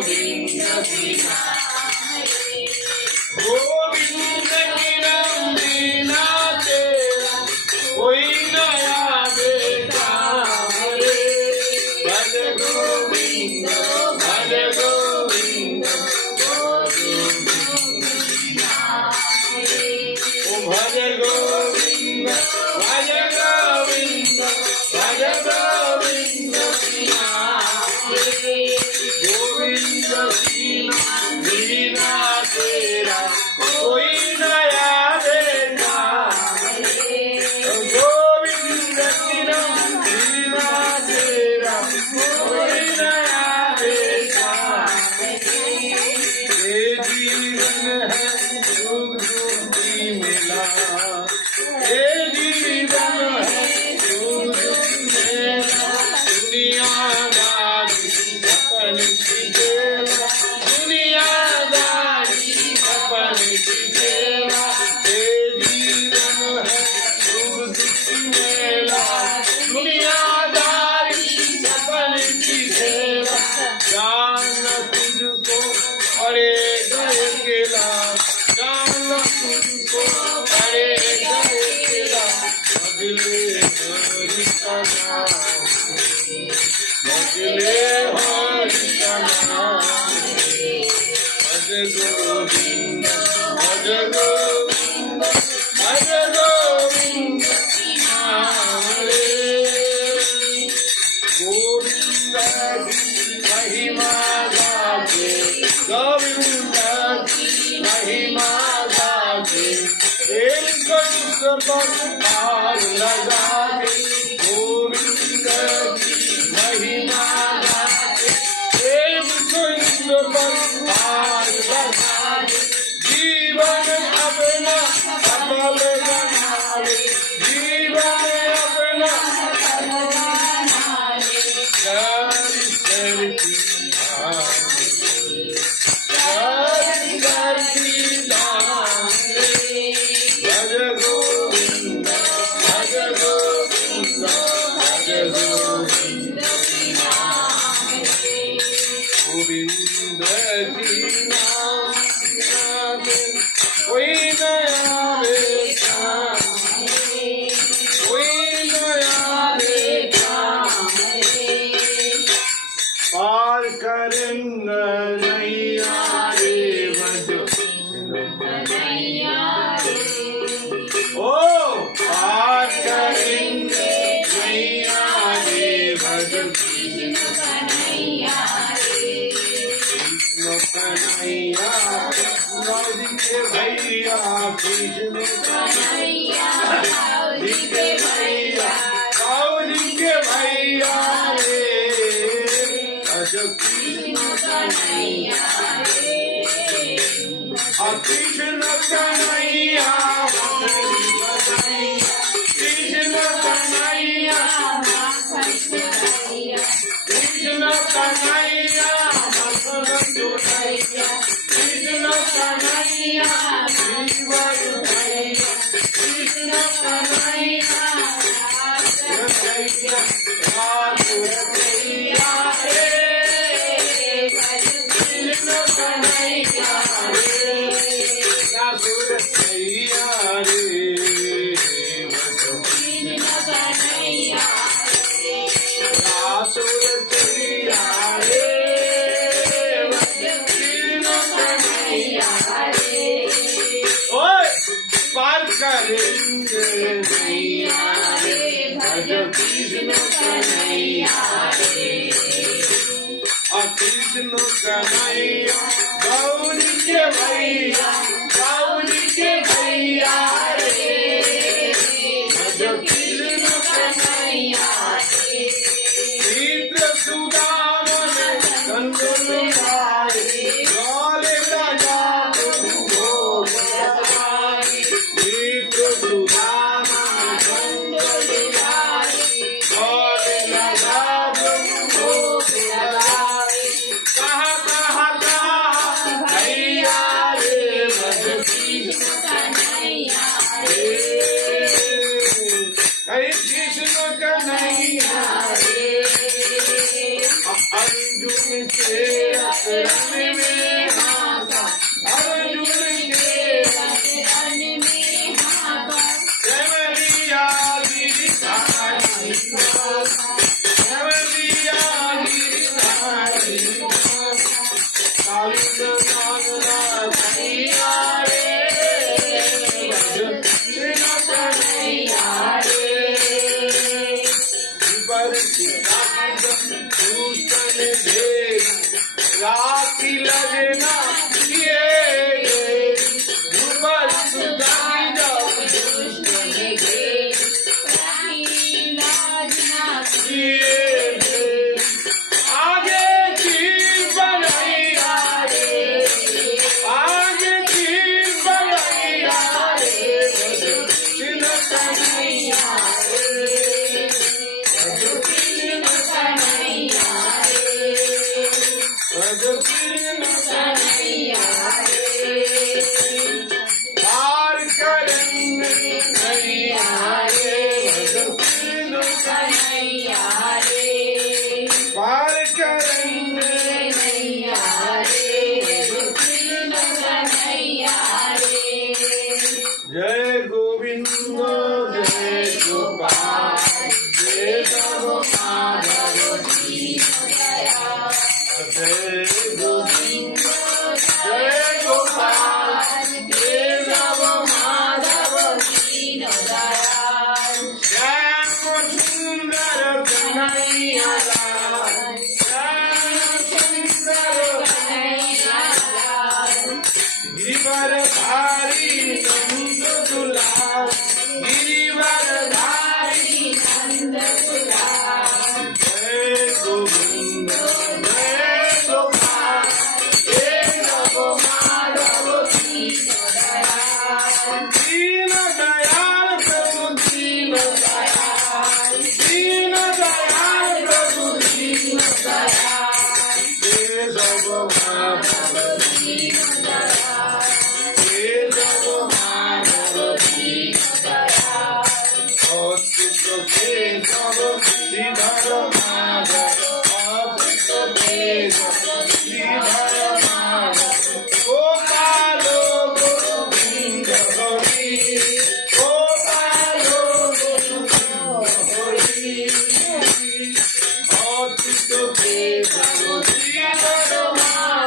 गोविंद बिना हरे गोविंद बिना बिना तेरा कोई नया बेटा हरे भज गोविंद भज गोविंद भज गोविंद भज गोविंद भज गोविंद गोविंद बिना तेरा कोई नया बेटा गोविंद बिना तेरा कोई नया बेटा ये जीवन है सुख दुखी मिला ये जीवन है सुख दुखी मिला दुनियादारी अपन की सेवा दुनियादारी अपन की सेवा ये जीवन है सुख दुखी मिला दुनियादारी अपन की सेवा जान तुझको अरे गए केला जान तुझको अरे गए केला बदले हरि का नाम बदले हरि का नाम भज गोविंद भज गोविंद भज गोविंद हरे गोविंद की महिमा गाते गोविंद की महिमा गाते एक पार लगा दे गोविंद की महिमा गाते एक पार लगा दे जीवन अपना सफल बना ले जीवन अपना भज गोविंद भज गोविंद भज गोविंद गोविंद की नाम कोई नया बेटा कोई नया बेटा पार करेंगे नैया रे भज ओ पार करेंगे नैया रे भज कृष्ण कन्हैया नौजी के भैया कृष्ण कन्हैया नौजी के भैया नौजी के भैया रे भज कृष्ण कन्हैया कृष्ण कन्हैया कृष्ण कन्हैया कृष्ण कन्हैया कृष्ण कन्हैया कृष्ण कन्हैया पार करेंगे नैया रे भज कृष्ण कन्हैया कृष्ण कन्हैया गौरी के भैया गौरी के भैया रे भज कृष्ण कन्हैया मित्र सुदामन कंदन गाए गौले राजा अर्जुन से रन में हाथा अर्जुन के रन में हाथा जमलिया गिरधारी जमलिया गिरधारी कालिंद कानना कन्हैया रे कृष्ण कन्हैया रे पर दुष्टन भेद राखी लगना ये ऊपर सुधारी जाओ दुष्टन भेद राखी लगना ये आगे की बनैया रे आगे की बनैया रे कृष्ण कन्हैया रे कृष्ण कन्हैया रे कृष्ण कन्हैया रे पार करन नैया रे कृष्ण कन्हैया रे पार करन नैया रे कृष्ण कन्हैया रे जय गोविंद जय गोपाल जय सब माधव जी दया जय गोविंद जय गोपाल जय सब माधव जी दया श्याम सुंदर कन्हैया लाल श्याम सुंदर कन्हैया लाल गिरिवर धारी नंद दुलार गिरिवर धारी नंद दुलार जय गोविंद जय गोपाल जय नव माधव जी दयाल दीन दयाल प्रभु दीन दयाल दीन दयाल प्रभु दीन दयाल जय सब माधव जी दयाल जय सब माधव जी दयाल अच्युत केशव श्रीधर माधव अच्युत केशव श्रीधर माधव गोपाल गोविंद हरि गोपाल गोविंद हरि अच्युत केशव श्रीधर माधव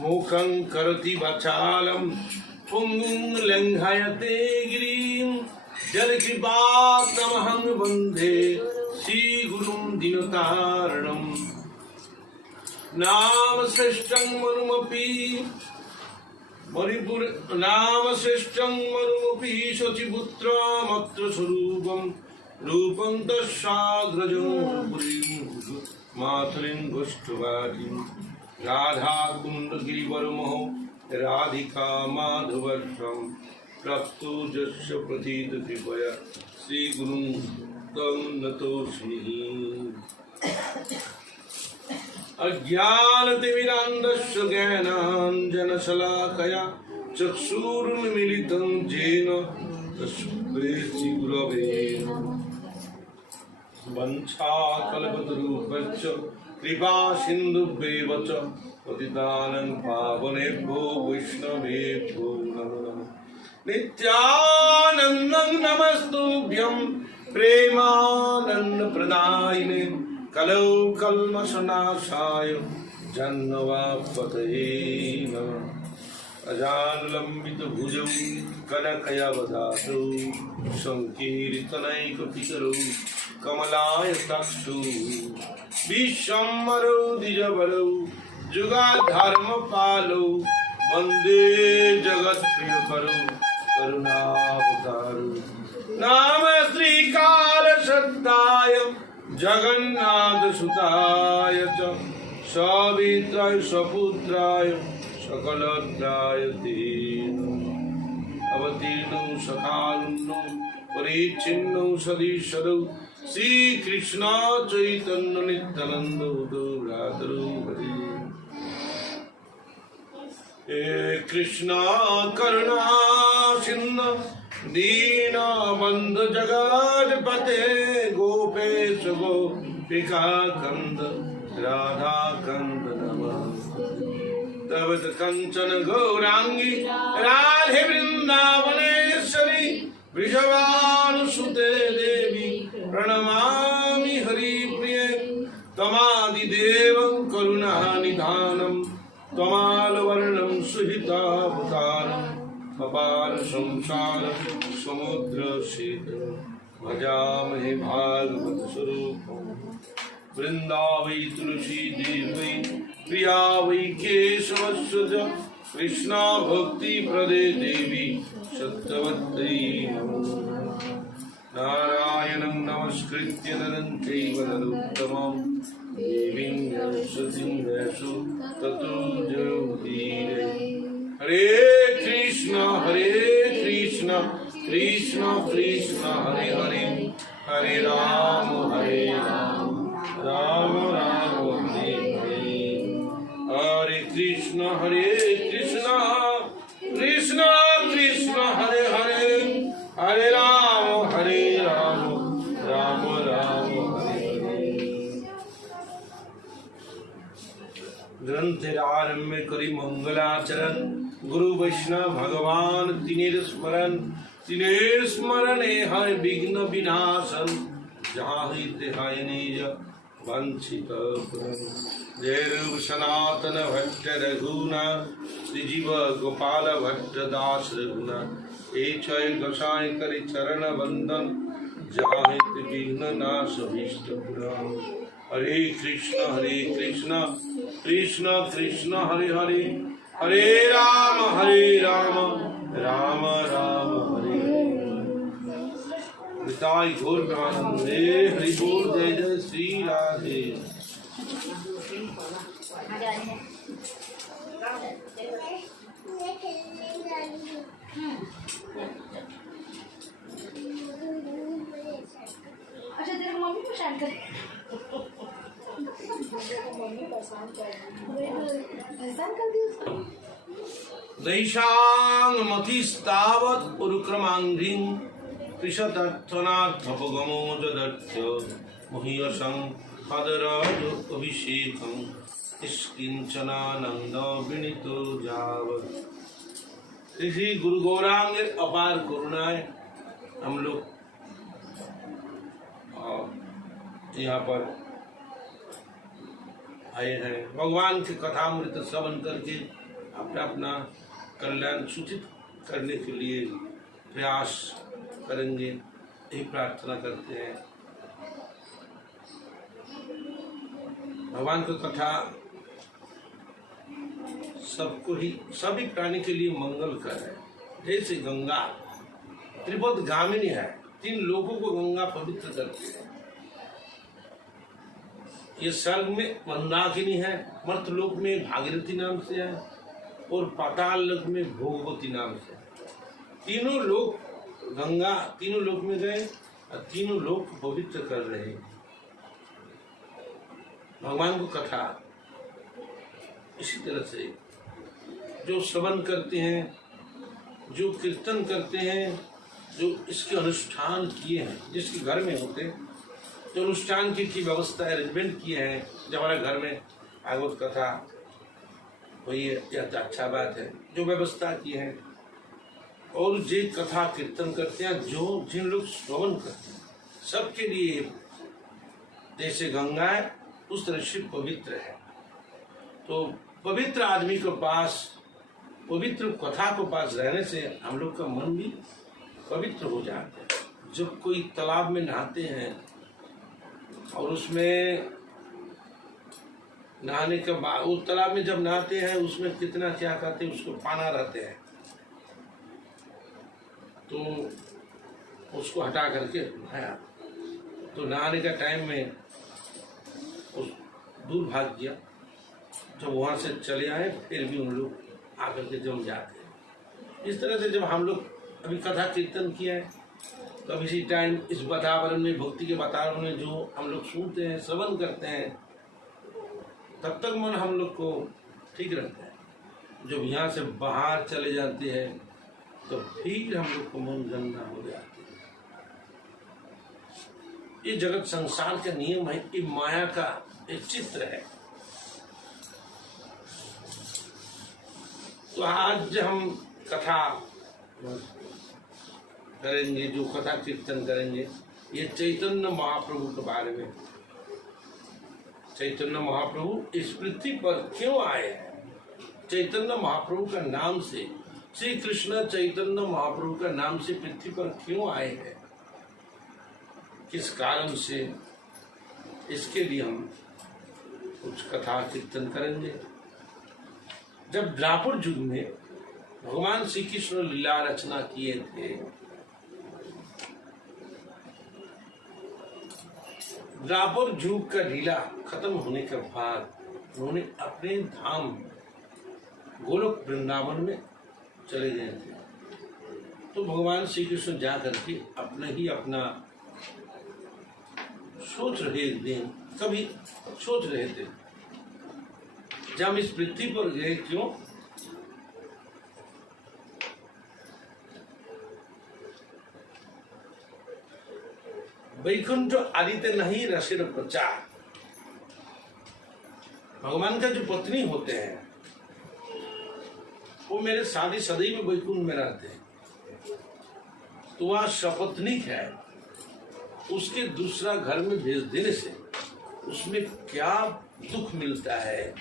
मुखं करोति वाचालं पुंगुं लंघयते गिरिं जलकृपातमहं वन्दे श्रीगुरुं दीनतारिणम् नाम श्रेष्ठं मनुमपि नाम श्रेष्ठं मनुमपि शचिपुत्रमत्र स्वरूपं रूपं तस्याग्रजं पुरीं मातुलिं गोष्ठवाटिं राधा कुंड गिरिवरमो राधिका माधवर्षं प्राप्तो यस्य प्रतीत कृपया श्री गुरुं तं नतोऽस्मि। अज्ञानतिमिरान्धस्य ज्ञानाञ्जनशलाकया चक्षुरुन्मीलितं येन तस्मै श्रीगुरवे वंशाकल्पतरुभ्यश्च कृपा सिन्धुभ्येव च पतितानां पावनेभ्यो वैष्णवेभ्यो नमो नमः। नित्यानन्दं नमस्तुभ्यं प्रेमानन्दप्रदायिने कलौ कल्मषनाशाय जन्मवापतये नमः। अजानुलम्बितभुजौ कनकयवदातौ संकीर्तनैकपितरौ कमलायताक्षौ विश्वम्भरौ द्विजबरौ जुगाधर्मपालौ वन्दे जगत्प्रियकरौ करुणावतारौ नाम श्रीकालशब्दाय जगन्नाथसुताय च सवित्राय सपुत्राय सकलत्राय ते नमः। अवतीर्णौ सखानुन्नौ परिच्छिन्नौ सदीशरौ श्रीकृष्ण चैतन्य नित्यानन्द राधरौ हरे। हे कृष्ण करुणा सिन्धु दीनबन्धु जगत्पते गोपेश गोपिका कंद राधा कंद नमस्ते। तव कंचन गौरांगी राधे वृंदावनेश्वरी वृषभानुसुते देवी प्रणमामि हरिप्रिये। तमादिदेवं करुणानिधानं त्वमालवर्णं सुहितावतारम् अपार संसार समुद्र सेतु भजामहे भागवत स्वरूपम्। वृंदावै तुलसी देवै प्रिया वै केशवस्य च कृष्णा भक्ति प्रदे देवी सत्यवत्यै नमो नमः। नारायणं नमस्कृत्य नरं चैव नरोत्तमं देवीं सरस्वतीं व्यासं ततो जयमुदीरये। हरे कृष्ण कृष्ण कृष्ण हरे हरे हरे राम राम राम हरे हरे। हरे कृष्ण कृष्ण कृष्ण कृष्ण हरे हरे हरे राम राम राम हरे हरे। ग्रंथेर आरम्भ करी मंगलाचरण गुरु वैष्णव भगवान तिनेर स्मरणे हर विघ्न विनाशन जहाँ हित है निज वंचित जय रूप सनातन भट्ट रघुना श्रीजीव गोपाल भट्ट दास रघुना ए छय गोसाई करि चरण वंदन जहाँ हित विघ्न नाश भीष्ट पुराण। हरे कृष्ण कृष्ण कृष्ण हरे हरे हरे राम राम राम हरे हरे। निताई घोर प्रेमानंदे हरि बोल जय जय श्री राधे। अच्छा तेरे मम्मी को शांत कर दैशांग मतिस्तावत् उरुक्रमांघ्रिं त्रिशतर्थनार्थपगमो जदर्थ्य महीयसं हदराज अभिषेकं निष्किंचनानंद विनीतो जावत्। श्री गुरु गौरांग अपार करुणाएं हम लोग यहाँ पर आए हैं। भगवान की कथामृत श्रवण करके अपना अपना कल्याण सूचित करने के लिए प्रयास करेंगे, यही प्रार्थना करते हैं। भगवान की कथा सबको ही, सभी प्राणी के लिए मंगलकर है। जैसे गंगा त्रिपद गामिनी है, 3 लोगों को गंगा पवित्र करती है। ये स्वर्ग में मंदाकिनी है, मर्त्यलोक में भागीरथी नाम से है और पाताल लोक में भोगवती नाम से है। तीनों लोग गंगा तीनों लोक में गए और तीनों लोग पवित्र कर रहे हैं। भगवान को कथा इसी तरह से जो श्रवण करते हैं, जो कीर्तन करते हैं, जो इसके अनुष्ठान किए हैं, जिसके घर में होते हैं, जो अनुष्ठान की व्यवस्था अरेंजमेंट किए हैं, जब हमारे घर में भागवत कथा हुई है, यह तो अच्छा बात है। जो व्यवस्था की है और जो कथा कीर्तन करते हैं, जो जिन लोग श्रवण करते हैं, सबके लिए जैसे गंगा है उस तरह से पवित्र है। तो पवित्र आदमी के पास, पवित्र कथा के पास रहने से हम लोग का मन भी पवित्र हो जाता है। जब कोई तालाब में नहाते हैं और उसमें नहाने के बाद, उस तालाब में जब नहाते हैं उसमें कितना क्या कहते हैं, उसको पाना रहते हैं, तो उसको हटा करके नहाया। तो नहाने का टाइम में उस दूर भाग गया। जब वहाँ से चले आए फिर भी उन लोग आकर के जम जाते हैं। इस तरह से जब हम लोग अभी कथा कीर्तन किया है, तब इसी टाइम इस वातावरण में, भक्ति के वातावरण में जो हम लोग सुनते हैं, श्रवण करते हैं, तब तक मन हम लोग को ठीक रहता है। जब यहाँ से बाहर चले जाते हैं तो फिर हम लोग को मन गंदा हो जाता है। ये जगत संसार का नियम है, ये माया का एक चित्र है। तो आज हम कथा करेंगे, जो कथा कीर्तन करेंगे, ये चैतन्य महाप्रभु के बारे में। चैतन्य महाप्रभु इस पृथ्वी पर क्यों आए हैं, चैतन्य महाप्रभु का नाम से, श्री कृष्ण चैतन्य महाप्रभु का नाम से पृथ्वी पर क्यों आए हैं, किस कारण से, इसके लिए हम कुछ कथा कीर्तन करेंगे। जब द्वापर युग में भगवान श्री कृष्ण लीला रचना किए थे, द्वापर युग का लीला खत्म होने के बाद उन्होंने अपने धाम गोलोक वृंदावन में चले गए थे। तो भगवान श्री कृष्ण जा करके अपना सोच रहे थे, कभी सोच रहे थे जब हम इस पृथ्वी पर गए क्यों, वैकुंठ आदित्य नहीं रसिर प्रचार। भगवान का जो पत्नी होते हैं वो मेरे शादी सदैव वैकुंठ में रहते हैं। तो वह सपत्नीक है, उसके दूसरा घर में भेज देने से उसमें क्या दुख मिलता है,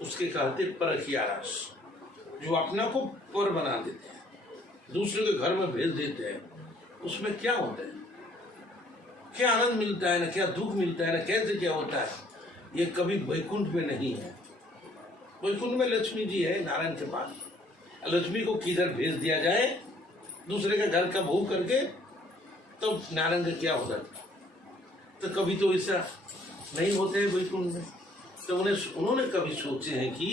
उसके कहते परखिया रस, जो अपना को पर बना देते हैं, दूसरे के घर में भेज देते हैं, उसमें क्या होता है, क्या आनंद मिलता है ना, क्या दुख मिलता है ना, कैसे क्या होता है, ये कभी वैकुंठ में नहीं है। वैकुंठ में लक्ष्मी जी है नारायण के पास, लक्ष्मी को किधर भेज दिया जाए, दूसरे के घर का भोग करके, तो नारायण का क्या होगा। तो कभी तो ऐसा नहीं होते है वैकुंठ में। तो उन्होंने कभी सोचे हैं कि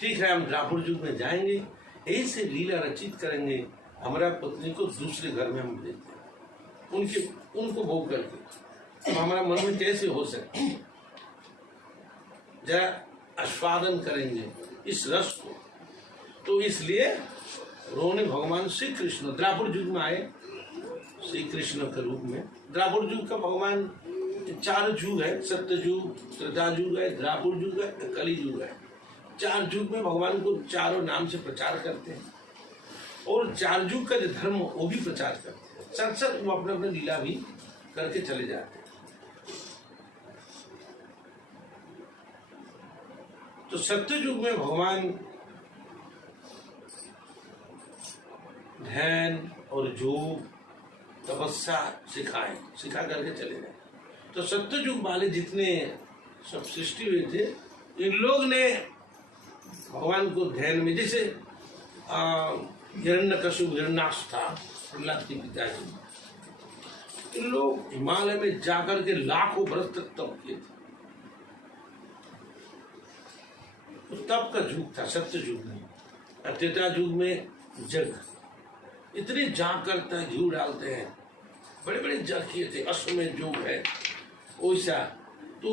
ठीक है, हम द्वापर युग में जाएंगे, ऐसे लीला रचित करेंगे, हमारा पत्नी को दूसरे घर में हम देते हैं, उनको भोग करके, तो हमारा मन में कैसे हो सकता, जरा आस्वादन करेंगे इस रस को। तो इसलिए उन्होंने भगवान श्री कृष्ण द्वापर युग में आए, श्री कृष्ण के रूप में। द्वापर युग का भगवान 4 युग है, सत्य युग, त्रेता युग है, द्वापर युग है, कली युग है। 4 युग में भगवान को चारों नाम से प्रचार करते हैं और 4 युग का जो धर्म वो भी प्रचार करते हैं। साथ साथ वो अपने लीला भी करके चले जाते हैं। तो सत्य युग में भगवान ध्यान और योग तपस्या सिखा करके चले गए। तो सत्य युग वाले जितने सब सृष्टि हुए थे, इन लोग ने भगवान को ध्यान में, जैसे हिरण्यकशिपु हिरण्याक्ष था प्रहलाद के पिताजी, इन लोग हिमालय में जाकर के लाखों वर्ष तक तप किए थे। तो तप का युग था सत्य युग में। त्रेता युग में जग, इतने जाग करता है, घी डालते हैं, बड़े बड़े जग किए थे। अश्वमेध योग है वैसा। तो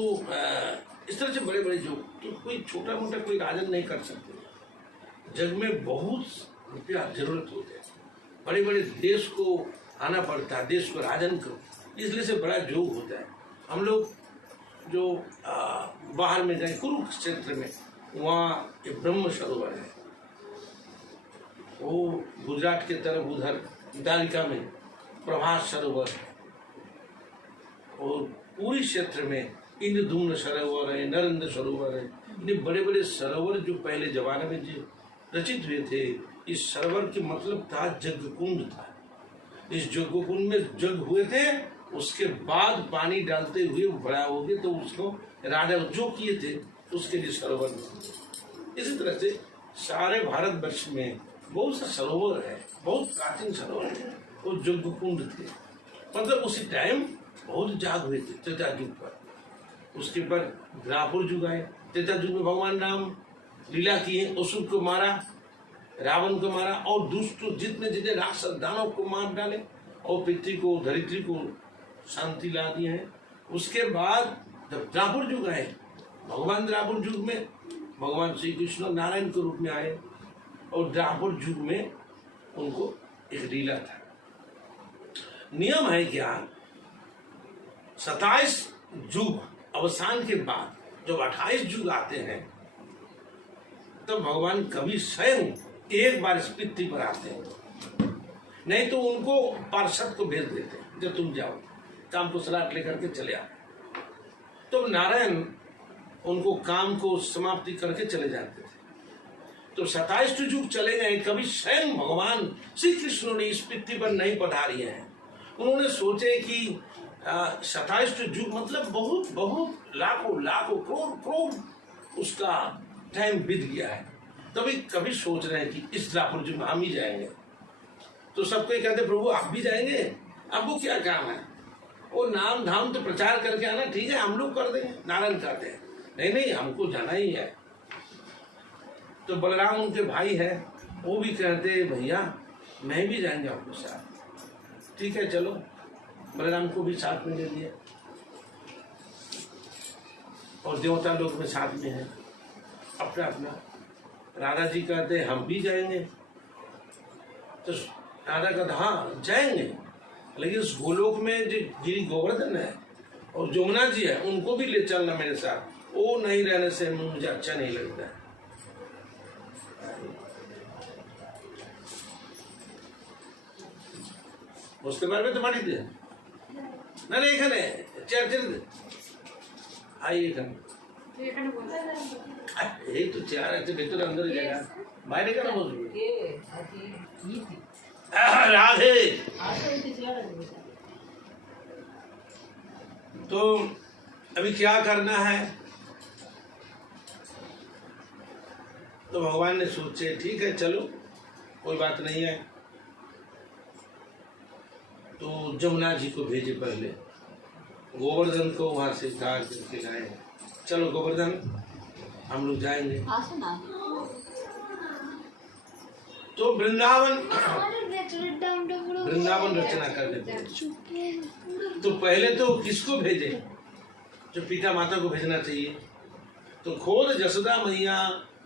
इस तरह से बड़े बड़े योग, तो कोई छोटा मोटा कोई राजन नहीं कर सकते। जग में बहुत रुपया जरूरत होते हैं, बड़े बड़े देश को आना पड़ता है, देश को राजन करो, इसलिए से बड़ा योग होता है। हम लोग जो बाहर में गए कुरुक्षेत्र में, वहाँ एक ब्रह्म सरोवर है, वो गुजरात के तरफ उधर द्वारिका में प्रभास सरोवर है, और पूरी क्षेत्र में इंद्रधूम्न सरोवर है, नरेंद्र सरोवर है। ये बड़े बड़े सरोवर जो पहले जमाने में जो रचित हुए थे, इस सरोवर के मतलब था जग कुंड था। इस जग कुंड में जग हुए थे, उसके बाद पानी डालते हुए बड़ा हो गए, तो उसको राजा जो किए थे उसके लिए सरोवर। इसी तरह से सारे भारतवर्ष में बहुत सा सरोवर है, बहुत प्राचीन सरोवर है, वो जग कुंड थे। मतलब उसी टाइम बहुत जाग हुए थे त्रेता युग पर। उसके पर द्वापर युग आए। त्रेता युग में भगवान राम लीला किए, असुर को मारा, रावण को मारा, और दुष्ट जितने जितने राक्षस दानव को मार डाले, और पृथ्वी को धरित्री को शांति ला दिए हैं। उसके बाद जब द्वापर युग आए, भगवान द्वापर युग में भगवान श्री कृष्ण नारायण के रूप में आए, और द्वापर युग में उनको एक लीला था। नियम है क्या, 27 युग अवसान के बाद जब 28 युग आते हैं, तब भगवान कभी स्वयं एक बार इस पृथ्वी पर आते हैं, नहीं तो उनको पार्षद को भेज देते हैं, जब तुम जाओ काम को सलाट लेकर के चले आओ। तो नारायण उनको काम को समाप्ति करके चले जाते थे। तो 27 युग चले गए, कभी स्वयं भगवान श्री कृष्ण ने इस पृथ्वी पर नहीं पधारी हैं। उन्होंने सोचे कि 27 युग मतलब बहुत बहुत लाखों लाखों करोड़ करोड़ उसका टाइम बीत गया है। तभी कभी सोच रहे हैं कि इस द्वापर युग में हम ही जाएंगे। तो सबको कहते प्रभु आप भी जाएंगे, आपको क्या काम है, वो नाम धाम तो प्रचार करके आना, ठीक है हम लोग कर देंगे। नारायण कहते हैं नहीं नहीं हमको जाना ही है। तो बलराम उनके भाई है, वो भी कहते भैया मैं भी जाएंगे आपके साथ। ठीक है चलो, बलराम को भी साथ में ले लिया, और देवता लोग में साथ में है अपना अपना। राधा जी कहते हम भी जाएंगे, तो राधा कहते हाँ जाएंगे, लेकिन उस गोलोक में जो गिरी गोवर्धन है और जमुना जी है, उनको भी ले चलना मेरे साथ। वो नहीं रहने से मुझे अच्छा नहीं लगता है। उसके बारे में तो मानी थी ना, नहीं एखाने चेयर आइए यही तो चेयर है, भीतर अंदर ही जगह बाहर का ना बोल राधे। तो अभी क्या करना है, तो भगवान ने सोचे ठीक है चलो कोई बात नहीं है। तो जमुना जी को भेजे, पहले गोवर्धन को वहां से उतार करके लाए। चलो गोवर्धन हम लोग जाएंगे। तो वृंदावन रचना कर देते। तो पहले तो किसको भेजे, जो पिता माता को भेजना चाहिए। तो खुद जसोदा मैया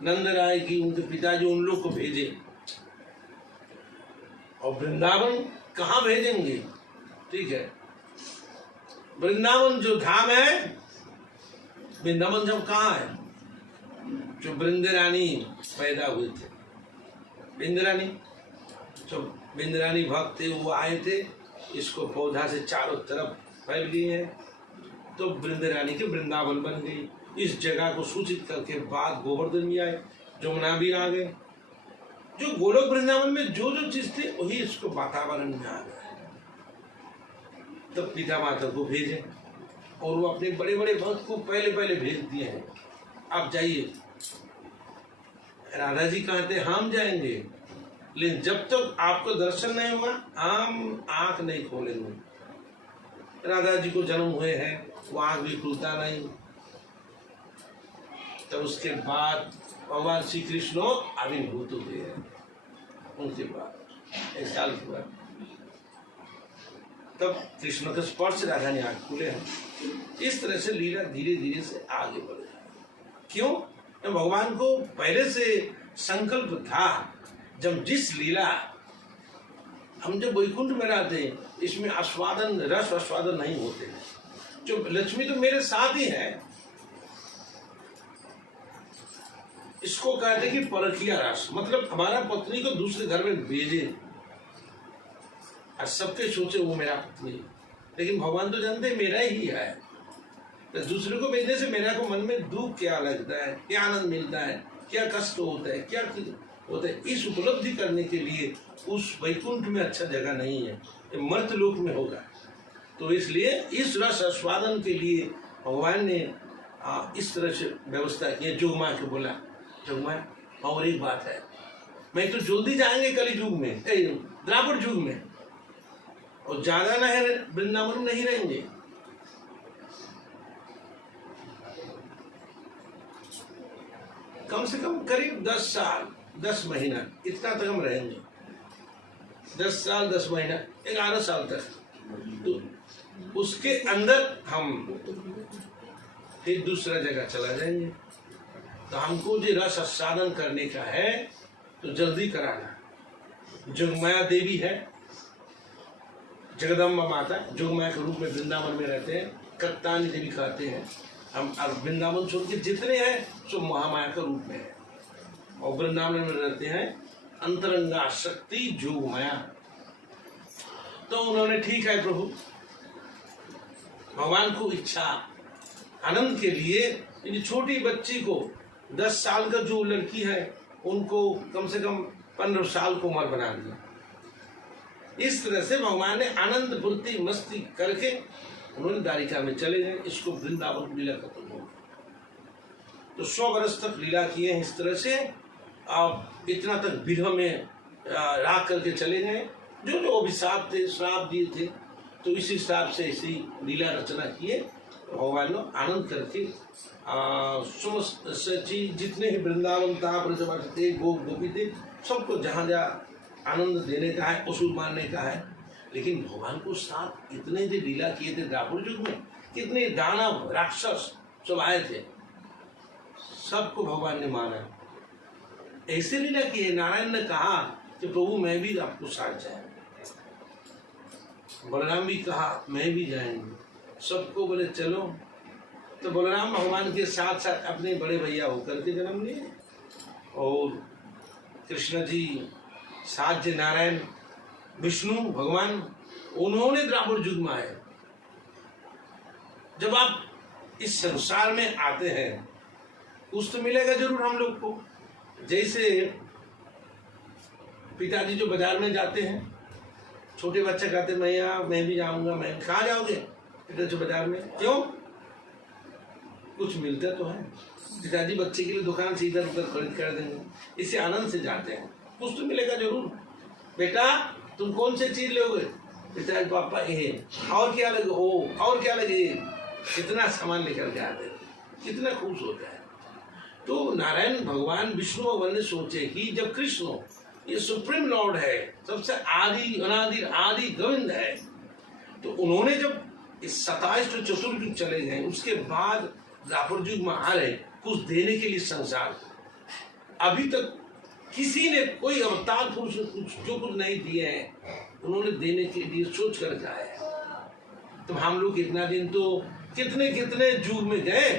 नंद राय की उनके पिताजी उन लोग को भेजे। और वृंदावन कहाँ भेजेंगे, ठीक है वृंदावन जो धाम है, वृंदावन जब कहाँ है, जो वृंदरानी पैदा हुए थे, वृंदरानी जो वृंदरानी भक्त थे वो आए थे, इसको पौधा से चारों तरफ फैल गई है, तो वृंदरानी के वृंदावन बन गई। इस जगह को सूचित करके बाद गोवर्धन भी आए, जमुना भी आ गए। जो गोलोक वृंदावन में जो जो चीज थी वही इसको वातावरण में आ गया। तब पिता माता को भेजे और वो अपने बड़े बड़े भक्त को पहले पहले भेज दिए हैं, आप जाइए। राधा जी कहते हम जाएंगे, लेकिन जब तक आपको दर्शन नहीं होगा हम आंख नहीं खोलेंगे। राधा जी को जन्म हुए हैं, वो आंख भी खुलता नहीं। तब उसके बाद भगवान श्री कृष्ण आविर्भूत हुए हैं, उनके बाद 1 साल के बाद तब कृष्ण का स्पर्श राधा ने आंख खुले हैं। इस तरह से लीला धीरे धीरे से आगे बढ़े। क्यों? तो भगवान को पहले से संकल्प था, जब जिस लीला हम जब वैकुंठ में रहते हैं इसमें आस्वादन रस आस्वादन नहीं होते हैं। जो लक्ष्मी तो मेरे साथ ही है, इसको कहते कि परकिया रस, मतलब हमारा पत्नी को दूसरे घर में भेजे और सबके सोचे वो मेरा पत्नी, लेकिन भगवान तो जानते मेरा ही है। तो दूसरे को भेजने से मेरा को मन में दुख क्या लगता है, क्या आनंद मिलता है, क्या कष्ट होता है, क्या होता है, इस उपलब्धि करने के लिए उस वैकुंठ में अच्छा जगह नहीं है, ये मर्त लोक में होगा। तो इसलिए इस रस आस्वादन के लिए भगवान ने इस तरह से व्यवस्था की। जोगमा के बोला, जोगमा और एक बात है, मैं तो जल्दी जाएंगे कली युग में, द्राविड़ युग में, और ज्यादा न है वृंदावन नहीं रहेंगे। कम से कम करीब 10 साल 10 महीना इतना तक हम रहेंगे। 10 साल 10 महीना 11 साल तक, तो उसके अंदर हम फिर दूसरा जगह चला जाएंगे। तो हमको जो रस आस्वादन करने का है तो जल्दी कराना। जोगमाया देवी है, जगदम्बा माता जोगमाया के रूप में वृंदावन में रहते हैं, कत्तानी देवी कहते हैं। हम अब वृंदावन छोड़ के जितने हैं सो महामाया के रूप में है, और वृंदावन में रहते हैं अंतरंगा शक्ति जोगमाया। तो उन्होंने ठीक है प्रभु, भगवान को इच्छा आनंद के लिए छोटी बच्ची को 10 साल का जो लड़की है उनको कम से कम 15 साल को उम्र बना दिया। इस तरह से भगवान ने आनंद पूर्ति मस्ती करके उन्होंने द्वारिका में चले गए। इसको वृंदावन लीला खत्म हो गई। तो 100 वर्ष तक लीला किए हैं इस तरह से। अब इतना तक विरह में राग करके चले गए। जो जो अभिशाप थे, श्राप दिए थे, तो इस हिसाब से ऐसी लीला रचना किए। भगवान ने आनंद करके समस्त सची जितने ही वृंदावन था, ब्रजवासी थे, गोपी थे, सबको जहाँ जहाँ आनंद देने का है, असुर मारने का है। लेकिन भगवान को साथ इतने जो लीला किए थे द्वापर युग में, कितने दानव राक्षस सब आए थे, सबको भगवान ने माना। ऐसे लीला की है। नारायण ने कहा कि प्रभु मैं भी आपको साथ जाए। बलराम भी कहा मैं भी जाएंगे। सबको बोले चलो। तो बलराम भगवान के साथ साथ अपने बड़े भैया होकर के जन्म लिए, और कृष्ण जी साथ नारायण विष्णु भगवान उन्होंने द्वापर युग में आए। जब आप इस संसार में आते हैं कुछ तो मिलेगा जरूर हम लोग को। जैसे पिताजी जो बाजार में जाते हैं, छोटे बच्चे कहते मैं भी जाऊंगा। मैं कहाँ जाओगे? पिताजी बाजार में। क्यों? कुछ मिलता तो है। पिताजी बच्चे के लिए दुकान से इधर उधर खरीद कर देंगे, इससे आनंद से जाते हैं। कुछ तो मिलेगा जरूर। बेटा तुम कौन सी चीज लोगे? पिताजी पापा ये, और क्या लगे? ओ, और क्या लगे? कितना सामान लेकर के आते, कितना खुश होता है। तो नारायण भगवान विष्णु भगवान ने सोचे कि जब कृष्ण ये सुप्रीम लॉर्ड है, सबसे आदि अनादि आदि गोविंद है, तो उन्होंने जब इस 27 चतुर्युग चले गए, उसके बाद द्वापर युग में आ रहे कुछ देने के लिए संसार। अभी तक किसी ने कोई अवतार पुरुष जो कुछ नहीं दिए हैं, उन्होंने देने के लिए सोच कर आया। तो हम लोग इतना दिन तो कितने कितने युग में गए,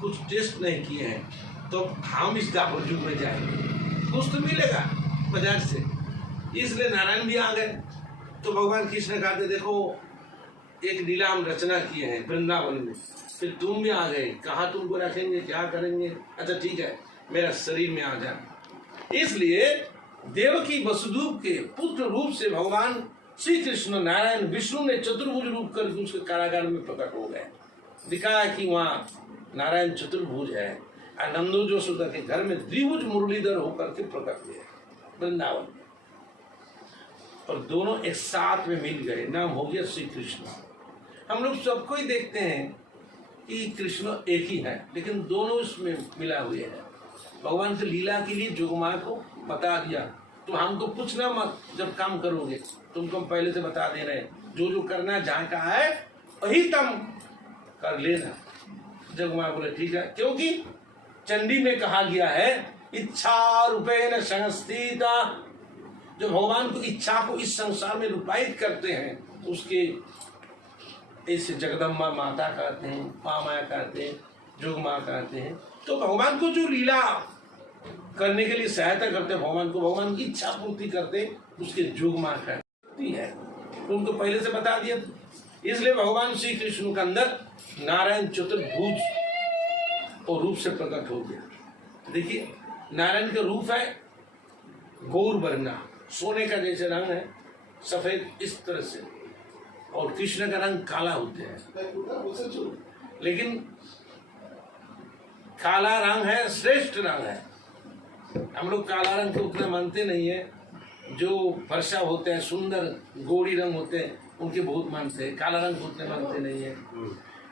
कुछ टेस्ट नहीं किए हैं, तो हम इस द्वापर युग में जाएंगे, कुछ तो मिलेगा बाजार से। इसलिए नारायण भी आ गए। तो भगवान कृष्ण कहते देखो एक लीला हम रचना किए हैं वृंदावन में, फिर तुम भी आ गए, कहाँ तुमको रखेंगे, क्या करेंगे? अच्छा ठीक है, मेरा शरीर में आ जा। इसलिए देवकी वसुदेव के पुत्र रूप से भगवान श्री कृष्ण नारायण विष्णु ने चतुर्भुज रूप करके उसके कारागार में प्रकट हो गए। दिखाया कि वहाँ नारायण चतुर्भुज है। नंदो यशोदा के घर में द्विभुज मुरलीधर होकर के प्रकट हुए वृंदावन में, और दोनों एक साथ में मिल गए, नाम हो गया श्री कृष्ण। हम लोग सबको ही देखते हैं कि कृष्ण एक ही है, लेकिन दोनों इसमें मिला हुए हैं। भगवान की लीला के लिए जोगमा को बता दिया, तुम हमको पूछना मत, जब काम करोगे तुमको हम पहले से बता दे रहे हैं, जो जो करना जहाँ का है वही तुम कर लेना। जोगमा बोले ठीक है, क्योंकि चंडी में कहा गया है इच्छा रूपेण संस्थिता, जो भगवान को इच्छा को इस संसार में रूपायित करते हैं उसके ऐसे जगदम्बा माता कहते हैं, माया कहते हैं, जोगमा कहते हैं। तो भगवान को जो लीला करने के लिए सहायता करते हैं, भगवान की इच्छा पूर्ति करते, उसके जोगमा कहती है। तो उनको पहले से बता दिया। इसलिए भगवान श्री कृष्ण के अंदर नारायण चतुर्भुज और रूप से प्रकट हो गया। देखिए नारायण का रूप है गौर वर्णा, सोने का जैसे रंग है, सफेद इस तरह से, और कृष्ण का रंग काला होते हैं। लेकिन काला रंग है श्रेष्ठ रंग है। हम लोग काला रंग को उतना मानते नहीं है, जो वर्षा होते हैं सुंदर गोरी रंग होते हैं उनके बहुत मानते हैं, काला रंग को उतने मानते नहीं है।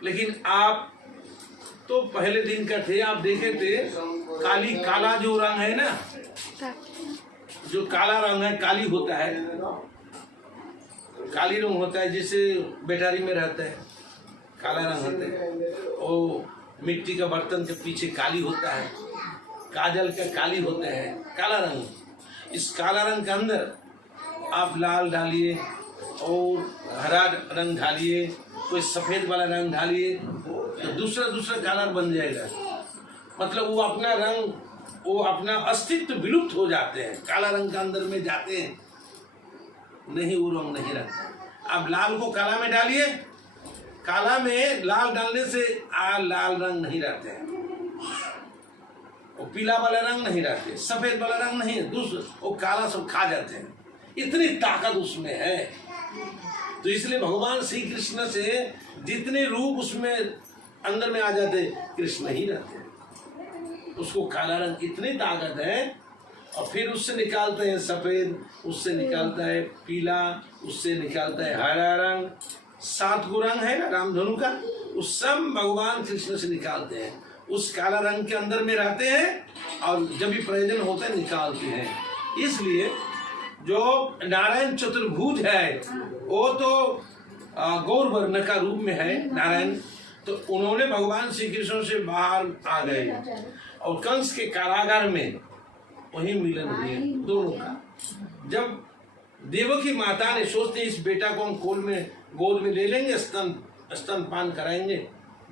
लेकिन आप तो पहले दिन का थे, आप देखे थे काला जो रंग है ना, जो काला रंग है, काली होता है, काली रंग होता है, जिसे बेटारी में रहता है काला रंग होता है। और मिट्टी का बर्तन के पीछे काली होता है, काजल का काली होता है, काला रंग। इस काला रंग के अंदर आप लाल डालिए और हरा रंग डालिए, कोई सफेद वाला रंग डालिए, तो दूसरा कलर बन जाएगा। मतलब वो अपना रंग, वो अपना अस्तित्व विलुप्त हो जाते हैं, काला रंग के अंदर में जाते हैं, नहीं वो रंग नहीं रहता। अब लाल को काला में डालिए, काला में लाल डालने से लाल रंग नहीं रहते हैं, वो पीला वाला रंग नहीं रहते, सफेद वाला रंग नहीं, दूसरा वो काला सब खा जाते हैं, इतनी ताकत उसमें है। तो इसलिए भगवान श्री कृष्ण से जितने रूप उसमें अंदर में आ जाते, कृष्ण ही रहते हैं। उसको काला रंग इतनी ताकत है, और फिर उससे निकालते हैं सफेद, उससे निकालता है पीला, उससे निकालता है हरा रंग, 7 गो रंग है ना रामधनु का, उस सब भगवान कृष्ण से निकालते हैं। उस काला रंग के अंदर में रहते हैं और जब भी प्रयोजन होता है निकालते हैं। इसलिए जो नारायण चतुर्भुज है वो तो गौर वर्ण का रूप में है नारायण, तो उन्होंने भगवान श्री कृष्ण से बाहर आ गए और कंस के कारागार में वही मिलन हुए दोनों का। जब देवकी माता ने सोचते इस बेटा को हम गोद में ले लेंगे, स्तनपान कराएंगे,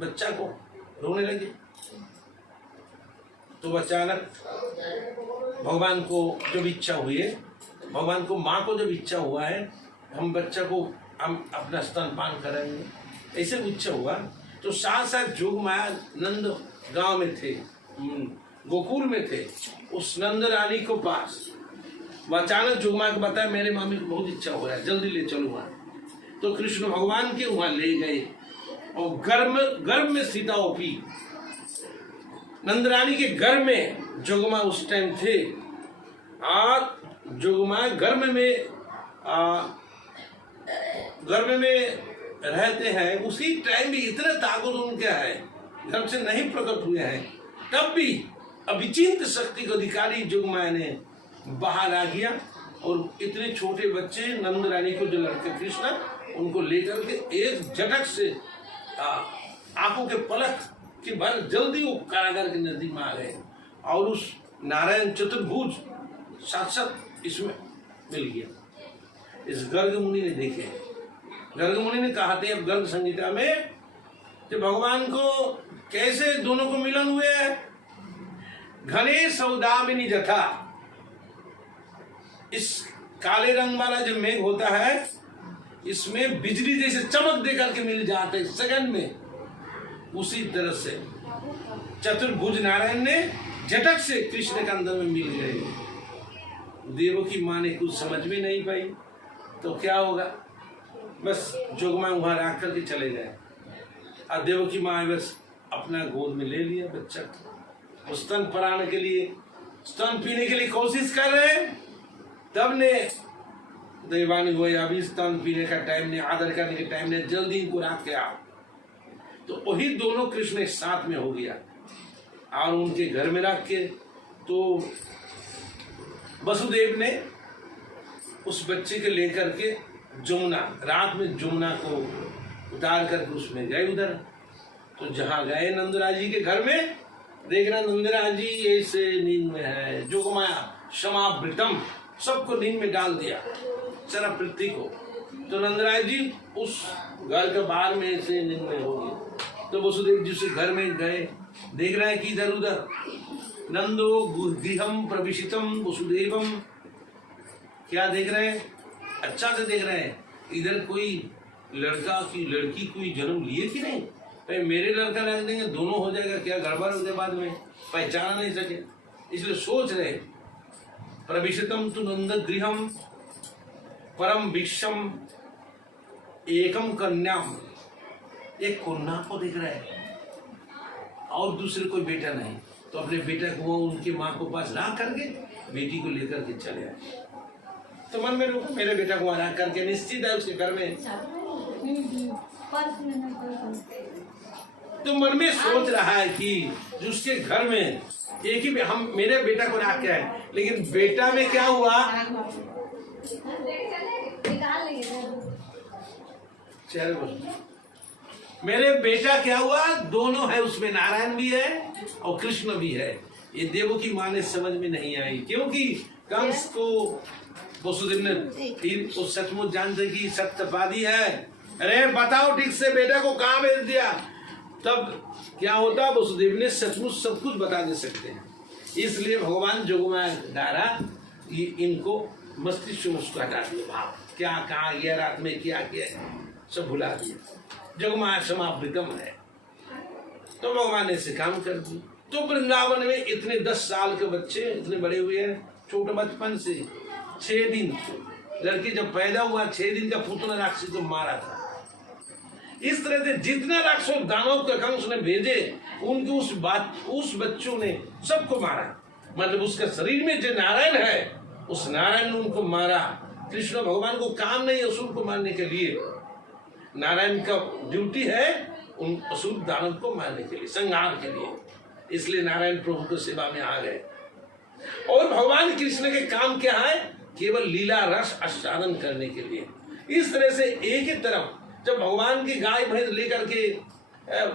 बच्चा को रोने लगे। तो अचानक भगवान को जब इच्छा हुई है, भगवान को माँ को जब इच्छा हुआ है हम बच्चा को हम अपना स्तनपान कराएंगे, ऐसे इच्छा हुआ, तो साथ साथ जोग माया नंद गांव में थे, गोकुल में थे, उस नंद रानी को पास वो अचानक जोग माया को बताया मेरे मामी को बहुत इच्छा हो रहा है, जल्दी ले चलो वहाँ। तो कृष्ण भगवान के वहाँ ले गए और गर्भ में सीता ओपी, नंदरानी के घर में जोगमा उस टाइम थे, और जोगमा गर्भ में रहते हैं। उसी टाइम भी इतने ताकत उनके है, गर्भ से नहीं प्रकट हुए हैं, तब भी अभिचिंत शक्ति को अधिकारी जोगमा ने बाहर आ गया और इतने छोटे बच्चे नंद रानी को, जो लड़के कृष्ण, उनको लेकर के एक झटक से आंखों के पलक के भर जल्दी वो कारागार के नजदीक में आ गए और उस नारायण चतुर्भुज साक्षात इसमें मिल गया। इस गर्ग मुनि ने देखे, गर्ग मुनि ने कहा थे अब गर्ग संहिता में कि भगवान को कैसे दोनों को मिलन हुए है। घने सौदामिनी जथा, इस काले रंग वाला जो मेघ होता है इसमें बिजली जैसे चमक दे करके मिल जाते सेकंड में, उसी तरह से चतुर्भुज नारायण ने झटक से कृष्ण के अंदर में मिल गए। देवकी माँ ने कुछ समझ में नहीं पाई तो क्या होगा, बस जोगमाया वहां रख करके चले गए। और देवकी माँ बस अपना गोद में ले लिया बच्चा को, स्तन पराने के लिए, स्तन पीने के लिए कोशिश कर रहे हैं। तब ने दैवानी हुए, अभी स्तन पीने का टाइम नहीं, आदर करने के टाइम नहीं, जल्दी इनको रख के आओ। तो वही दोनों कृष्ण एक साथ में हो गया और उनके घर में रख के तो वसुदेव ने उस बच्चे को लेकर के जमुना, रात में जमुना को उतार करके उसमें गए उधर। तो जहाँ गए नंदराज जी के घर में, देखना नंदराज जी ऐसे नींद में है, जोगमाया समावृतम, सबको नींद में डाल दिया चरा पृथ्वी को। तो नंदराज जी उस घर के बाहर में ऐसे नींद में हो गए। तो वसुदेव जी से घर में गए, देख रहे हैं कि इधर उधर नंदो गृहम प्रविशितम वसुदेवम, क्या देख रहे हैं, अच्छा से देख रहे हैं इधर कोई लड़का की लड़की कोई जन्म लिए कि नहीं, भाई मेरे लड़का रख देंगे दोनों हो जाएगा, क्या गड़बड़ हो जाए बाद में पहचान नहीं सके, इसलिए सोच रहे। प्रविशितम तु नंद गृहम परम विश्वम एकम कन्याम, एक कन्या को देख रहे हैं और दूसरे कोई बेटा नहीं। तो अपने बेटा को वो उनकी माँ को पास ला करके बेटी को लेकर के चले आए। तो मन में रुको, मेरे बेटा को ला करके निश्चित है उसके घर में। तो मन में सोच रहा है कि उसके घर में एक ही हम मेरे बेटा को रख के आए, लेकिन बेटा में क्या हुआ, मेरे बेटा क्या हुआ, दोनों है उसमें, नारायण भी है और कृष्ण भी है। ये देवकी माँ ने समझ में नहीं आई, क्योंकि कंस को वसुदेव ने फिर तो सचमुच जानते कि सत्यवादी है, अरे बताओ ठीक से बेटा को कहाँ भेज दिया, तब क्या होता, वसुदेव ने सचमुच सब कुछ बता दे सकते हैं। इसलिए भगवान जोगमाया द्वारा इनको मस्तिष्क में उसको हटा दिया, भाव क्या कहा गया, रात में क्या किया, सब भुला दिया। जोगमाया समावृतम है, तो भगवान ने ऐसे काम कर दी। तो वृंदावन में इतने 10 साल के बच्चे इतने बड़े हुए हैं, छोटे बचपन से 6 दिन लड़की जब पैदा हुआ, 6 दिन का पुत्र राक्षस को मारा था। इस तरह से जितना राक्षस दानव के कंस ने भेजे, उनके उस बच्चों ने सबको मारा। मतलब उसके शरीर में जो नारायण है, उस नारायण ने उनको मारा। कृष्ण भगवान को काम नहीं असुर को मारने के लिए, नारायण का ड्यूटी है उन असुर दानव को मारने के लिए, संहार के लिए। इसलिए नारायण प्रभु की सेवा में आ गए। और भगवान कृष्ण के काम क्या है, केवल लीला रस आस्वादन करने के लिए। इस तरह से एक ही तरफ जब भगवान की गाय भैंस लेकर के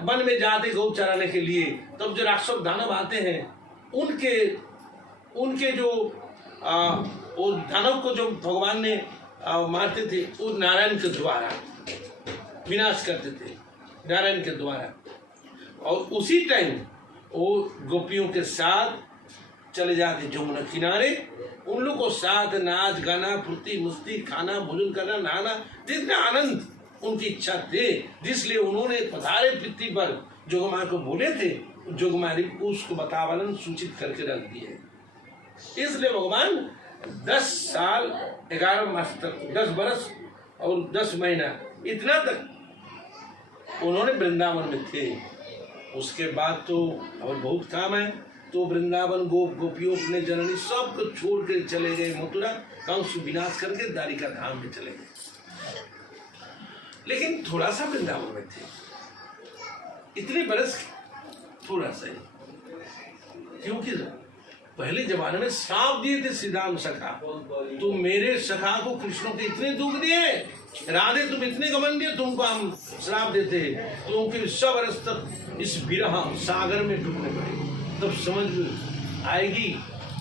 वन में जाते गौ चराने के लिए, तब जो राक्षस दानव आते हैं, उनके जो वो दानव को जो भगवान ने मारते थे, वो नारायण के द्वारा विनाश करते थे, नारायण के द्वारा। और उसी टाइम वो गोपियों के साथ चले जाते जमुना किनारे, उन लोग को साथ नाच गाना फुर्ती मुस्ती खाना भोजन करना नहाना, जितना आनंद उनकी इच्छा थे, जिसलिए उन्होंने पधारे पृथ्वी पर जोगमाया को बोले थे, जोगमाया उसको बतावलन सूचित करके रख दिए। इसलिए भगवान 10 साल 11 मास तक, 10 बरस और 10 महीना इतना तक उन्होंने वृंदावन में थे। उसके बाद तो और बहुत काम है, तो वृंदावन गोपियों ने जननी सबको छोड़ कर चले गए मथुरा, कंस विनाश करके द्वारिका धाम में चले गए। लेकिन थोड़ा सा वृंदावन में थे, इतने बरस थोड़ा सा ही, क्योंकि पहले जमाने में श्राप दिए थे श्रीराम सखा, तो मेरे सखा को कृष्ण के इतने दुख दिए, राधे तुम इतने गमन दिए, तुमको हम श्राप देते, क्योंकि 100 वर्ष तक इस विरह सागर में डूबने पड़े। तब समझ आएगी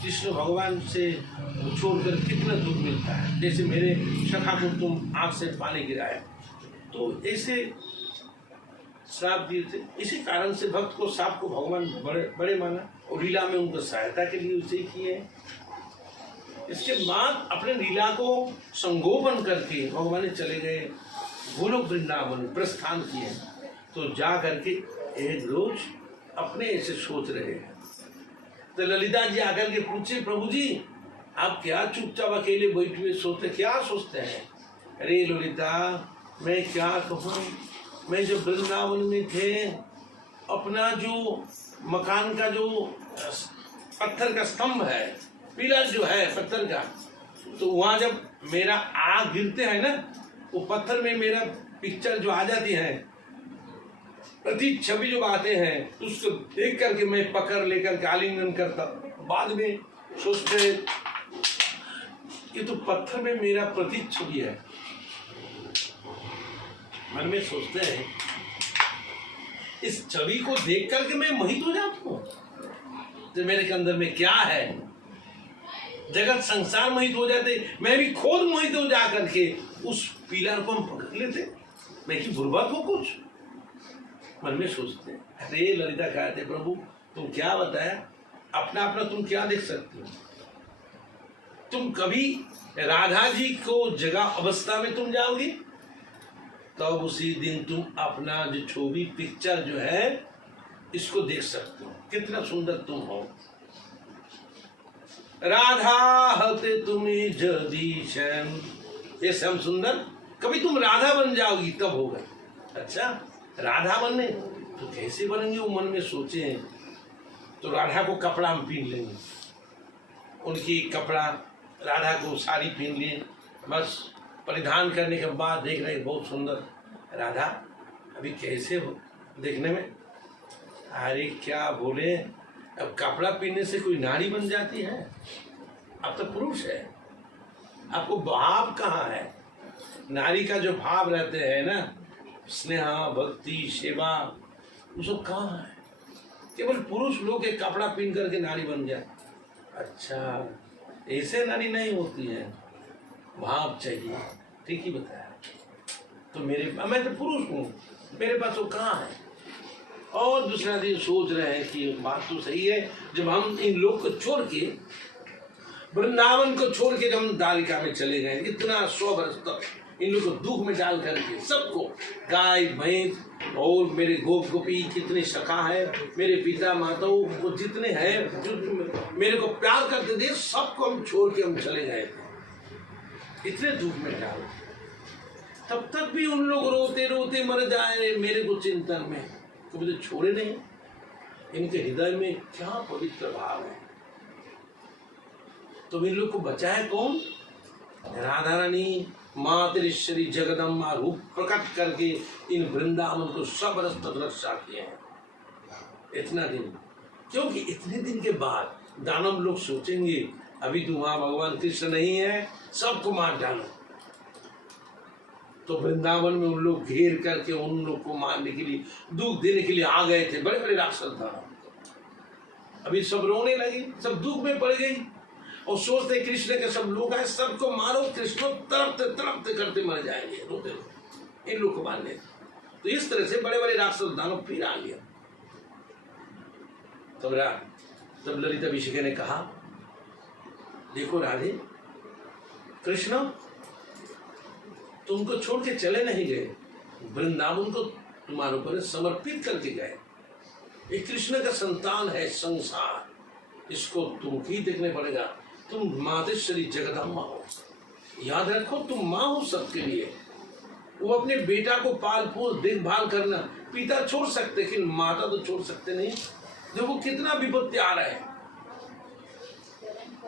कृष्ण भगवान से छोड़कर कितना दुख मिलता है। जैसे मेरे सखा को तुम आँख से पानी गिराया, तो ऐसे श्राप दिए थे। इसी कारण से भक्त को श्राप को भगवान बड़े माना और लीला में उनको सहायता के लिए उसे किए। इसके बाद अपने लीला को संगोपन करके भगवान ने चले गए गोलोक वृंदावन प्रस्थान किए। तो जा करके एक रोज अपने ऐसे सोच रहे हैं। तो ललिता जी आकर के पूछे, प्रभु जी आप क्या चुपचाप अकेले बैठे हुए सोचते, क्या सोचते हैं? अरे ललिता मैं क्या कहूँ, मैं जब वृंदावन में थे, अपना जो मकान का जो पत्थर का स्तंभ है, पिलर जो है पत्थर का, तो वहाँ जब मेरा आग गिरते हैं ना, वो पत्थर में मेरा पिक्चर जो आ जाती है, प्रति छवि जो आते हैं, उसको देख करके मैं पकड़ लेकर के आलिंगन करता। बाद में सोचते ये तो पत्थर में मेरा प्रति छवि है। मन में सोचते हैं इस छवि को देख करके मैं मोहित हो जाता हूँ, तो मेरे अंदर में क्या है, जगत संसार मोहित हो जाते, मैं भी खुद मोहित हो जा करके उस पिलर को हम पकड़ लेते, मैं कि बुर्बक हो कुछ। मन में सोचते हैं। अरे ललिता कहते प्रभु तुम क्या बताया, अपना अपना तुम क्या देख सकते हो? तुम कभी राधा जी को जगह अवस्था में तुम जाओगी, तब उसी दिन तुम अपना जो छवि पिक्चर जो है इसको देख सकते हो, कितना सुंदर तुम हो। राधा हते तुम्हें जदीशन, ये श्याम सुंदर, कभी तुम राधा बन जाओगी तब होगा। अच्छा राधा बनने तो कैसे बनेंगे, वो मन में सोचे हैं। तो राधा को कपड़ा हम पहन लेंगे, उनकी कपड़ा राधा को साड़ी पहन लिए, बस परिधान करने के बाद देख रहे बहुत सुंदर राधा, अभी कैसे हो देखने में। अरे क्या बोले, अब कपड़ा पहनने से कोई नारी बन जाती है? अब तो पुरुष है, आपको भाव कहाँ है? नारी का जो भाव रहते हैं ना, स्नेह भक्ति सेवा, वो सब कहाँ है? केवल पुरुष लोग एक कपड़ा पहन करके नारी बन जाए। अच्छा ऐसे नारी नहीं होती है, भाव चाहिए। ठीक ही बताया। तो मैं तो पुरुष हूँ, मेरे पास वो कहाँ है? और दूसरा दिन सोच रहे हैं कि बात तो सही है, जब हम इन लोग को छोड़ के, वृंदावन को छोड़ के जब हम द्वारिका में चले गए, इतना 100 वर्ष तक इन लोग को दुख में डाल करके, सबको गाय भैंस और मेरे गोप गोपी कितने सखा है, मेरे पिता माताओं को जितने हैं जो मेरे को प्यार करते थे, सबको हम छोड़ के हम चले गए थे, इतने दुख में डाल। तब तक भी उन लोग रोते रोते मर जाए मेरे को चिंतन में, कभी तो छोड़े नहीं। इनके हृदय में क्या पवित्र भाव है। तो इन लोग को बचाए कौन? राधा रानी मातृश्वरी जगदम्बा रूप प्रकट करके इन वृंदावन को सब रस तक रक्षा किए हैं इतना दिन। क्योंकि इतने दिन के बाद दानव लोग सोचेंगे अभी तो वहां भगवान कृष्ण नहीं है, सबको मार डालो। तो वृंदावन में उन लोग घेर करके उन लोग को मारने के लिए, दुख देने के लिए आ गए थे बड़े बड़े राक्षस दानव। अभी सब रोने लगे, सब दुख में पड़ गई और सोचते कृष्ण के सब लोग आए, सबको मारो, कृष्ण तड़पते करते मर जाएंगे रोते रोते, इन लोग को मारने। तो इस तरह से बड़े बड़े राक्षस दानव फिर आ गया। तब ललिता अभिषेक ने कहा, देखो राधे, कृष्ण तुमको छोड़ के चले नहीं गए, वृंदावन को तुम्हारे ऊपर समर्पित करके गए। ये कृष्ण का संतान है संसार, इसको तुम ही देखने पड़ेगा। तुम मातेश्वरी जगदम्बा हो, याद रखो तुम माँ हो सबके लिए। वो अपने बेटा को पाल पोस देखभाल करना, पिता छोड़ सकते लेकिन माता तो छोड़ सकते नहीं। देखो कितना विपत्ति आ रहा है।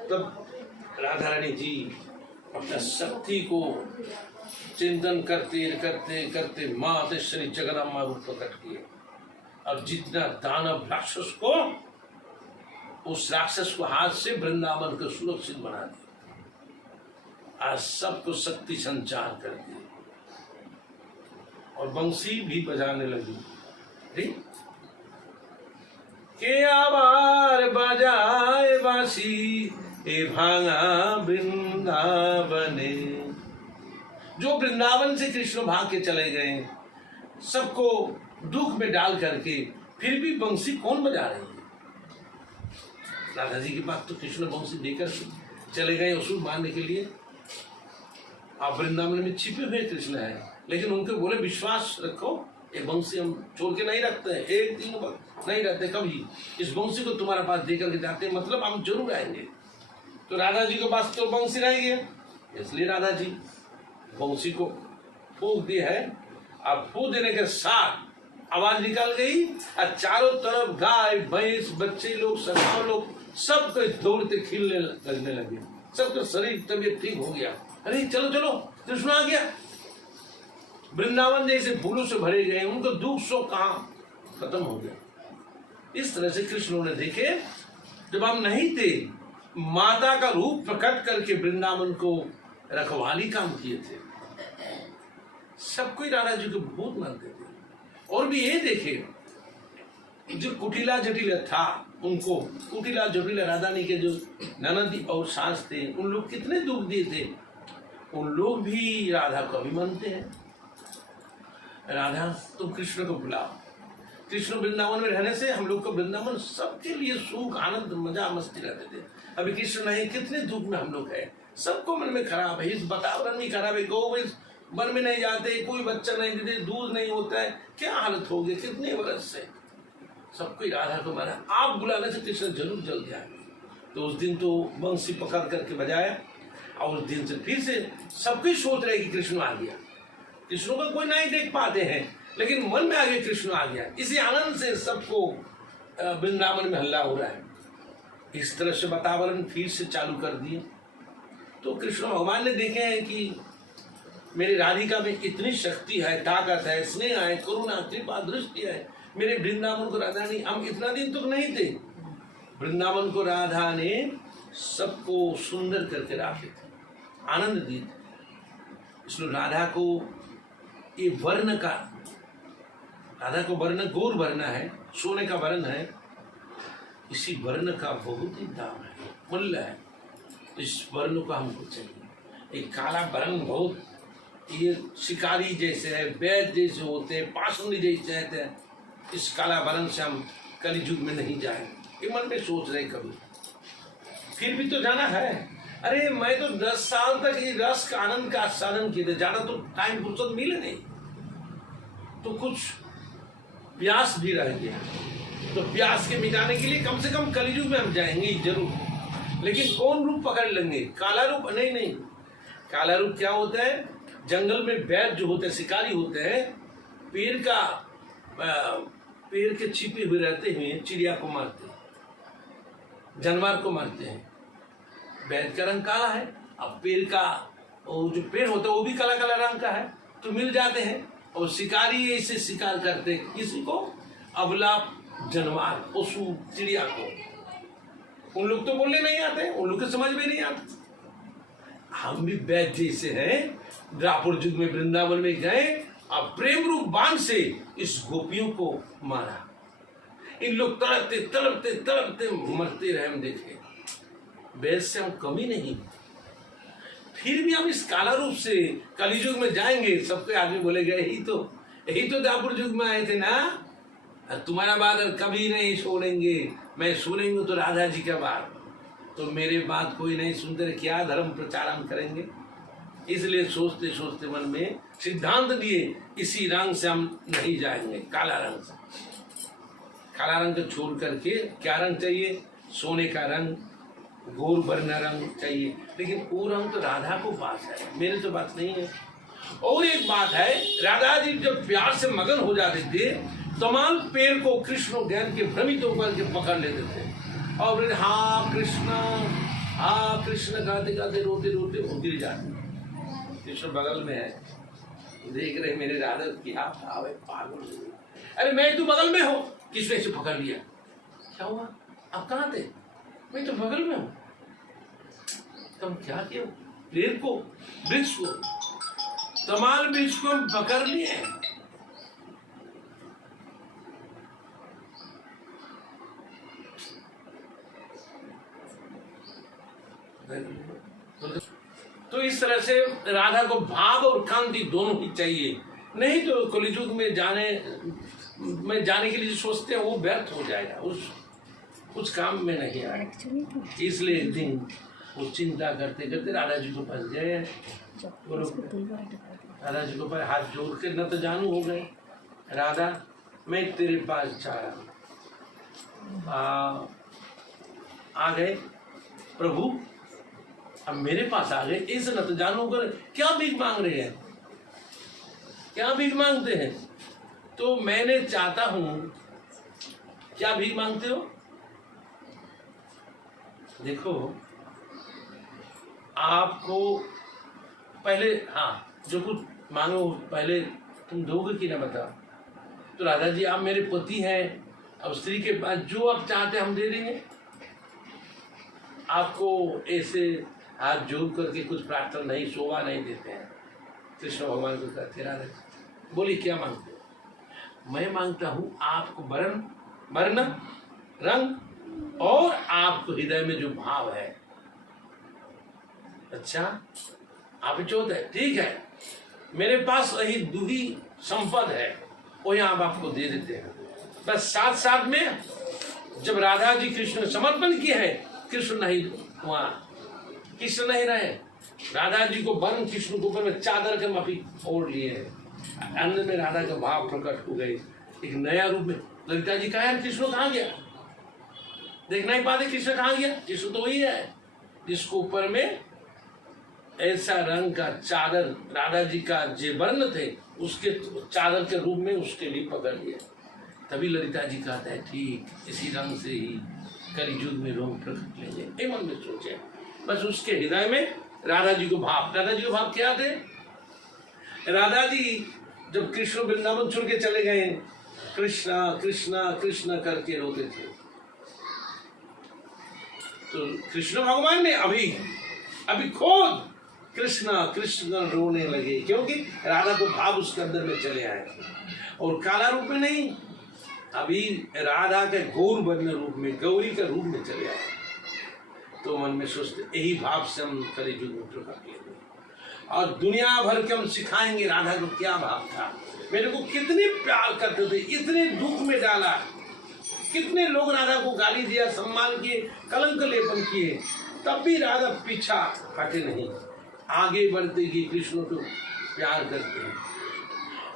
तब राधा रानी जी अपना शक्ति को चिंतन करते करते करते मातेश्वरी जगदम्बा रूप प्रकट किए और जितना दानव राक्षस को, उस राक्षस को हाथ से वृंदावन को सुरक्षित बना दिया। आज सबको शक्ति संचार कर दी और बंसी भी बजाने लगी। ठीक के आवार बजाए बांसी ए भांगा वृंदावने। जो वृंदावन से कृष्ण भाग के चले गए, सबको दुख में डाल करके, फिर भी बंसी कौन बजा रही है? राधा जी के पास तो कृष्ण बंसी देकर चले गए असुर मारने के लिए। आप वृंदावन में छिपे हुए कृष्ण हैं, लेकिन उनके बोले विश्वास रखो, ये बंसी हम छोड़ के नहीं रखते हैं, एक दिन नहीं रहते कभी। इस बंसी को तुम्हारे पास दे करके जाते हैं, मतलब हम जरूर आएंगे। तो राधा जी के पास तो बंसी रह गया, इसलिए राधा जी बंसी को फूंक दी है। अब फूंक देने के साथ आवाज निकल गई और चारों तरफ गाय भैंस बच्चे लोग सखाओ लोग सब कोई दौड़ते खिलने लगने लगे, सबका शरीर तबीयत ठीक हो गया। अरे चलो चलो कृष्ण आ गया। वृंदावन जैसे फूलों से भरे गए, उनको दुख शोक कहाँ खत्म हो गया। इस तरह से कृष्ण ने देखे जब हम नहीं थे, माता का रूप प्रकट करके वृंदावन को रखवाली काम किए थे। सब कोई राधा जी को बहुत मानते थे। और भी ये देखे जो कुटिला जटिला था, उनको कुटिला जटिला राधानी के जो ननदी और सास थे, उन लोग कितने दुख दिए थे। उन लोग भी राधा को भी मानते हैं। राधा तुम कृष्ण को बुलाओ। कृष्ण वृंदावन में रहने से हम लोग को वृंदावन सबके लिए सुख आनंद मजा मस्ती रहते थे। अभी कृष्ण नहीं, कितने दुख में हम लोग है, सबको मन में खराब है, इस वातावरण भी खराब है, गौ वन में नहीं जाते, कोई बच्चा नहीं देते, दूध नहीं होता है, क्या हालत हो गई कितने वर्ष से। सबको राधा को माना, आप बुलाने से कृष्ण जरूर जल जाएंगे। तो उस दिन तो बंसी पकड़ करके बजाया और उस दिन से फिर से सबको सोच रहे कि कृष्ण आ गया। कृष्ण को कोई नहीं देख पाते हैं, लेकिन मन में आगे कृष्ण आ गया। इसी आनंद से सबको वृंदावन में हल्ला हो रहा है। इस तरह से वातावरण फिर से चालू कर दिए। तो कृष्ण भगवान ने देखे हैं कि मेरी राधिका में इतनी शक्ति है, ताकत है, स्नेह है, करुणा कृपा दृष्टि है। मेरे वृंदावन को राधा ने, हम इतना दिन तक नहीं थे, वृंदावन को राधा ने सबको सुंदर करके रखे थे, आनंद दिए थे। इसलिए राधा को ये वर्ण का, राधा को वर्ण गौर वर्ण है, सोने का वर्ण है। इसी वर्ण का बहुत ही दाम है, मूल्य है। इस वर्ण को हमको चाहिए। एक काला वर्ण बहुत ये शिकारी जैसे है, वैद जैसे होते हैं, पाषाणी जैसे रहते हैं। इस काला वर्ण से हम कलियुग में नहीं जाए, ये मन में सोच रहे कभी। फिर भी तो जाना है। अरे मैं तो 10 साल तक ये रस का आनंद का आस्वादन किए थे, ज्यादा तो टाइम फुर्सत मिले नहीं, तो कुछ प्यास भी रह गया। तो प्यास के मिटाने के लिए कम से कम कलियुग में हम जाएंगे जरूर। लेकिन कौन रूप पकड़ लेंगे? काला रूप? नहीं। काला रूप क्या होता है? जंगल में वैद जो होते हैं, शिकारी होते हैं, पेड़ के छिपे हुए रहते हुए चिड़िया को मारते हैं, जानवर को मारते हैं। वैद का रंग काला है, अब पेड़ का वो जो पेड़ होता है वो भी काला काला रंग का है, तो मिल जाते हैं। और शिकारी ऐसे शिकार करते हैं किसी को, अबला जानवर, पशु, चिड़िया को। उन लोग तो बोलने नहीं आते, उन लोग को समझ में नहीं आता। हम भी वैद जैसे हैं, द्वापर युग में वृंदावन में गए, अब प्रेम रूप बाण से इस गोपियों को मारा। इन लोग तड़पते तड़पते तड़पते मरते रहे, हम देखे। वैद से हम कमी नहीं, फिर भी हम इस काला रूप से कलियुग में जाएंगे। सबके आदमी बोलेगा यही तो द्वापर युग में आए थे ना, तुम्हारा बात कभी नहीं छोड़ेंगे। मैं सुनेंगे तो राधा जी का बात, तो मेरे बात कोई नहीं सुनते, क्या धर्म प्रचार हम करेंगे। इसलिए सोचते सोचते मन में सिद्धांत दिए, इसी रंग से हम नहीं जाएंगे, काला रंग से। काला रंग को छोड़ करके क्या रंग चाहिए? सोने का रंग, गौर वर्ण रंग चाहिए। लेकिन वो रंग तो राधा को पास है, मेरे तो बात नहीं है। और एक बात है, राधा जी जब प्यार से मगन हो जाते थे, तमाम पेड़ को कृष्ण ज्ञान के भ्रमित होकर के पकड़ लेते थे और हाँ कृष्ण गाते गाते रोते रोते वो गिर जाते। कृष्ण बगल में है, देख रहे मेरे राधा की भाव है, पागल। अरे मैं तू बगल में हो, किसने से पकड़ लिया? क्या हुआ? आप कहाँ थे? मैं तो बगल में हूँ। तुम क्या किया? पेड़ को, वृक्ष को, तमाल वृक्ष को हम पकड़ लिए। तो इस तरह से राधा को भाव और कांति दोनों ही चाहिए, नहीं तो कलियुग में जाने के लिए सोचते हैं वो व्यर्थ हो जाएगा, उस काम में नहीं आएगा। इसलिए एक दिन वो चिंता करते करते राधा जी को फंस गए। राधा जी को हाथ जोड़ के न तो जानू हो गए, राधा मैं तेरे पास जा रहा हूँ। आ गए प्रभु, अब मेरे पास आ गए, इस न तो जानो कर क्या भीख मांग रहे हैं, क्या भीख मांगते हैं? तो मैंने चाहता हूं, क्या भीख मांगते हो? देखो आपको पहले, हाँ जो कुछ मांगो पहले तुम दोगे कि ना बताओ। तो राधा जी आप मेरे पति हैं, अब स्त्री के पास जो आप चाहते हम दे देंगे। आपको ऐसे हाथ जोड़ करके कुछ प्रार्थना नहीं, शोभा नहीं देते हैं। कृष्ण भगवान को कहते राधा जी बोली क्या मांगते हो? मैं मांगता हूं आपको वर्ण रंग और आपको हृदय में जो भाव है। अच्छा आप चौथ है, ठीक है, मेरे पास वही दुही संपद है, वो यहाँ आपको दे देते हैं। बस साथ साथ में जब राधा जी कृष्ण समर्पण किए हैं, कृष्ण नहीं वहाँ, कृष्ण नहीं रहे, राधा जी को वर्ण कृष्ण को ऊपर में चादर के माफी ओढ़ लिए हैं। अंदर में राधा का भाव प्रकट हो गए एक नया रूप में। ललिता जी कहा यार कृष्ण कहाँ गया, देखना ही पाते कृष्ण कहाँ गया? कृष्ण तो वही है जिसको ऊपर में ऐसा रंग का चादर राधा जी का जे वर्ण थे उसके चादर के रूप में उसके लिए पकड़ लिया। तभी ललिता जी कहता है ठीक इसी रंग से ही कलियुग में रोग प्रकट लेंगे। ये मन में सोचे, बस उसके हृदय में राधा जी को भाव, राधा जी को भाव क्या थे? राधा जी जब कृष्ण वृंदावन छोड़ के चले गए, कृष्णा कृष्णा कृष्णा करके रोते थे, तो कृष्ण भगवान ने अभी खुद कृष्णा कृष्ण रोने लगे, क्योंकि राधा को भाव उसके अंदर में चले आए और काला रूप में नहीं, अभी राधा के गौर वर्ण रूप में, गौरी के रूप में चले आए। तो मन में सोचते यही भाव से हम कलियुग में प्रकट लेंगे और दुनिया भर के हम सिखाएंगे राधा को क्या भाव था, मेरे को कितने प्यार करते थे, इतने दुख में डाला, कितने लोग राधा को गाली दिया, सम्मान किए, कलंक लेपन किए, तब भी राधा पीछा हटे नहीं, आगे बढ़ते कि कृष्ण को प्यार करते हैं।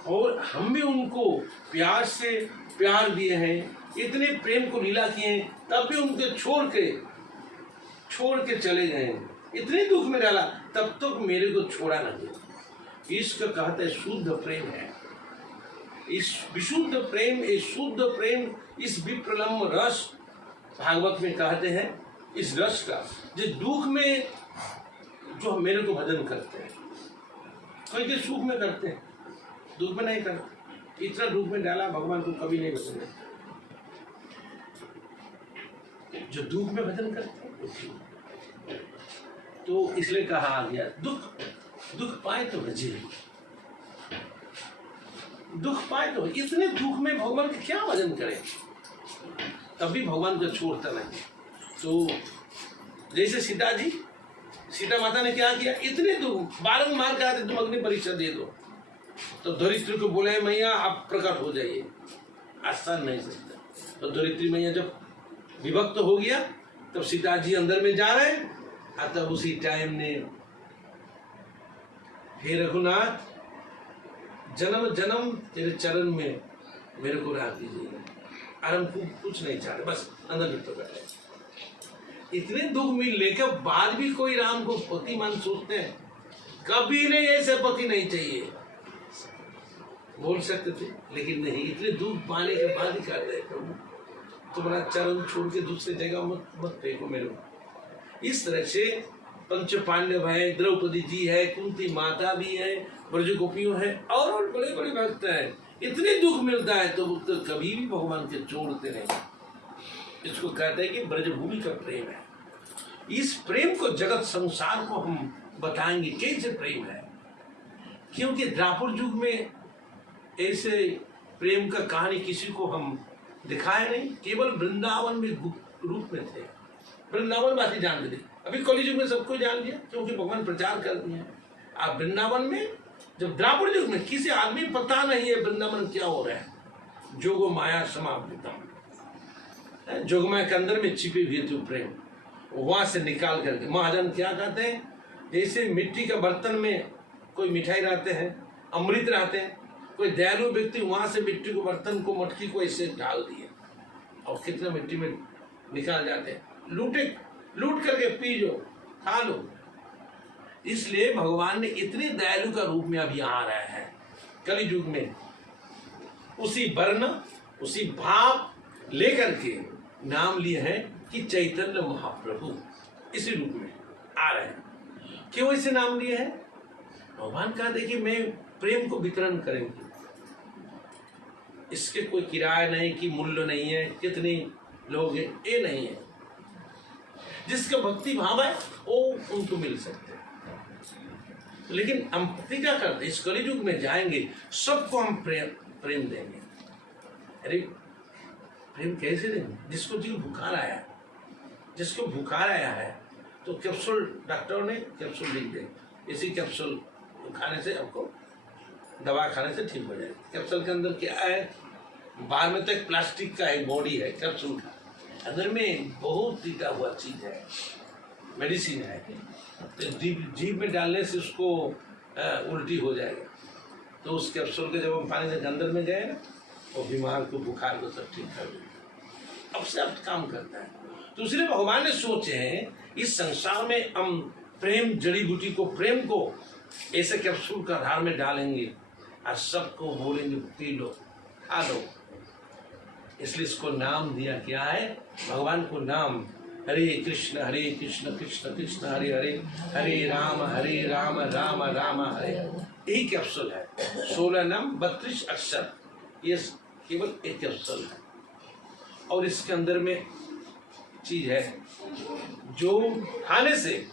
और हम भी उनको प्यार से प्यार दिए हैं, इतने प्रेम को लीला किए हैं, तब भी उनके छोड़ के चले गए, इतने दुख में डाला, तब तक मेरे को छोड़ा नहीं। इसका कहते हैं शुद्ध प्रेम है। इस विशुद्ध प्रेम, इस शुद्ध प्रेम, इस विप्रलम्ब रस भागवत में कहते हैं, इस रस का जो दुख में जो मेरे को भजन करते हैं, कोई के सुख में करते हैं, दुख में नहीं करते, इतना दुख में डाला भगवान को कभी नहीं भजन करते। जो दुख में भजन करते हैं तो इसलिए कहा आ गया दुख पाए तो भजे, दुख पाए तो, इतने दुख में भगवान का क्या भजन करें, तभी भगवान को छोड़ता नहीं। तो जैसे सीता माता ने क्या किया, इतने दुख बारंबार कहा तुम अग्नि परीक्षा दे दो, तो धरित्री को बोले मैया आप प्रकट हो जाइए, आसान नहीं सकता। तो धरित्री मैया जब विभक्त हो गया, तब सीता जी अंदर में जा रहे, तब उसी टाइम ने हे रघुनाथ जन्म जन्म तेरे चरण में मेरे को राख दीजिए, और हम कुछ नहीं चाहते, बस अंदर में तो बैठे। इतने दुख मिलने के बाद भी कोई राम को पति मान सोचते हैं, कभी नहीं, ऐसे पति नहीं चाहिए बोल सकते थे, लेकिन नहीं, इतने दुख पाने के बाद ही कर रहे प्रभु तुम्हारा चरण छोड़ के दूसरी जगह मत फेंको मेरे को। इस तरह से पंच पांडव है, द्रौपदी जी है, कुंती माता भी है, ब्रज गोपियों है, और बड़े बड़े भक्त हैं। इतने दुख मिलता है तो कभी भी भगवान के छोड़ते नहीं। इसको कहते हैं कि ब्रजभूमि का प्रेम है। इस प्रेम को जगत संसार को हम बताएंगे कैसे प्रेम है, क्योंकि द्वापर युग में ऐसे प्रेम का कहानी किसी को हम दिखाया नहीं, केवल वृंदावन में रूप में थे, वृंदावन बाकी जानते थे। अभी कलियुग में सबको जान लिया क्योंकि भगवान प्रचार कर दिए हैं। आप वृंदावन में जब द्वापर युग में किसी आदमी पता नहीं है वृंदावन क्या हो रहा है, जोगो माया समाप्तम, जोगमाया के अंदर में छिपे हुए थे प्रेम, वहां से निकाल करके महाजन क्या कहते हैं, जैसे मिट्टी के बर्तन में कोई मिठाई रहते हैं, अमृत रहते हैं, कोई दयालु व्यक्ति वहां से मिट्टी को, बर्तन को, मटकी को ऐसे डाल दिया और कितना मिट्टी में निकाल जाते हैं, लूट करके पी जो, खा लो। इसलिए भगवान ने इतने दयालु का रूप में अब यहाँ आ रहा है कलि युग में, उसी वर्ण उसी भाव लेकर के नाम लिए हैं कि चैतन्य महाप्रभु, इसी रूप में आ रहे हैं। क्यों इसे नाम लिए हैं? भगवान कहा देखिए मैं प्रेम को वितरण करेंगे, इसके कोई किराया नहीं कि मूल्य नहीं है, कितने लोग हैं, ये नहीं है। जिसका भक्ति भाव है वो उनको मिल सकते हैं। लेकिन हम प्रतिज्ञा करते इस कलि युग में जाएंगे, सबको हम प्रेम देंगे। अरे प्रेम कैसे देंगे? जिसको जी बुखार आया, जिसको बुखार आया है तो कैप्सूल, डॉक्टर ने कैप्सूल लिख दे, इसी कैप्सूल खाने से आपको, दवा खाने से ठीक हो जाएगा। कैप्सूल के अंदर क्या है? बाहर में तो एक प्लास्टिक का एक बॉडी है, कैप्सूल का अंदर में बहुत टीका हुआ चीज है, मेडिसिन है। तो जीभ में डालने से उसको उल्टी हो जाएगा। तो उस कैप्सूल के जब हम पानी से अंदर में गए ना, वो बीमार को, बुखार को सब ठीक कर देगा। अब से अब काम करता है। तो इसलिए भगवान ने सोचे हैं इस संसार में हम प्रेम जड़ी बूटी को, प्रेम को ऐसे कैप्सूल का आधार में डालेंगे और सबको बोलेंगे पी लो, खा लो। इसलिए इसको नाम दिया क्या है? भगवान को नाम हरे कृष्ण कृष्ण कृष्ण हरे हरे, हरे राम राम राम हरे। यही कैप्सूल है। 16 नाम 32 अक्षर, ये केवल एक कैप्सूल है। और इसके अंदर में चीज है जो खाने से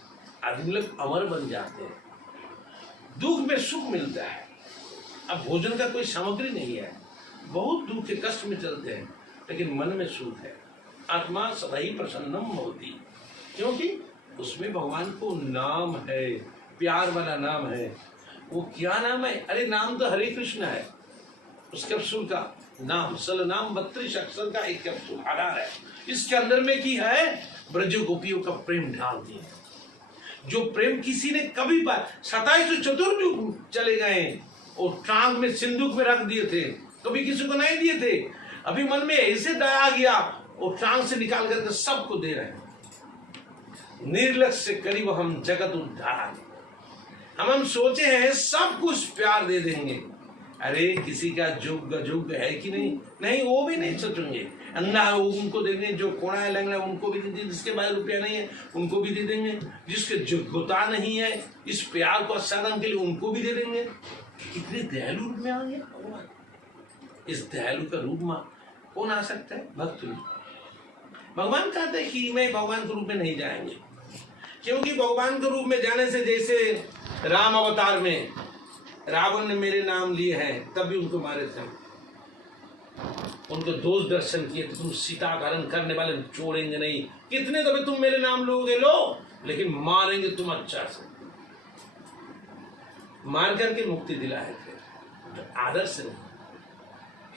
आदमी लोग अमर बन जाते हैं, दुख में सुख मिलता है। अब भोजन का कोई सामग्री नहीं है, बहुत दुख के कष्ट में चलते हैं, लेकिन मन में सुख है। आत्मा सदा ही प्रसन्नम होती, क्योंकि उसमें भगवान को नाम है, प्यार वाला नाम है। वो क्या नाम है? अरे नाम तो हरे कृष्ण है। उस कैप्सूल का नाम, सल नाम 32 अक्षर का एक कैप्सूल आधार है। इसके अंदर में की है ब्रज गोपियों का प्रेम डाल दिया, जो प्रेम किसी ने कभी पाया। 27 चतुर्युग चले गए और टांग में सिंदूक में रख दिए थे, कभी किसी को नहीं दिए थे। अभी मन में ऐसे दया आ गया और टांग से निकाल करके सबको दे रहे हैं। निर्लक्ष्य से करीब हम जगत उद्धार, हम सोचे हैं सब कुछ प्यार दे देंगे। अरे किसी का जुग है कि नहीं? नहीं, वो भी नहीं सोचेंगे। अंधा है उनको दे देंगे, जो कोड़ा है लंगड़ा उनको भी दे देंगे, जिसके पास रुपया नहीं है उनको भी दे देंगे, जिसके योग्यता नहीं है इस प्यार को साधन के लिए उनको भी दे देंगे। कितने दयालु रूप में आ गया भगवान। इस दयालु का रूप में कौन आ सकता है? भक्त रूप। भगवान कहते हैं कि मैं भगवान के रूप में नहीं जाएंगे, क्योंकि भगवान के रूप में जाने से, जैसे राम अवतार में रावण ने मेरे नाम लिए हैं तब भी उनको मारे थे, उनको दोष दर्शन किए थे, तुम सीता हरण करने वाले छोड़ेंगे नहीं, कितने दफे तुम मेरे नाम लोगे, लो, लेकिन मारेंगे तुम अच्छा से। मार करके मुक्ति दिलाए थे, तो आदर्श नहीं।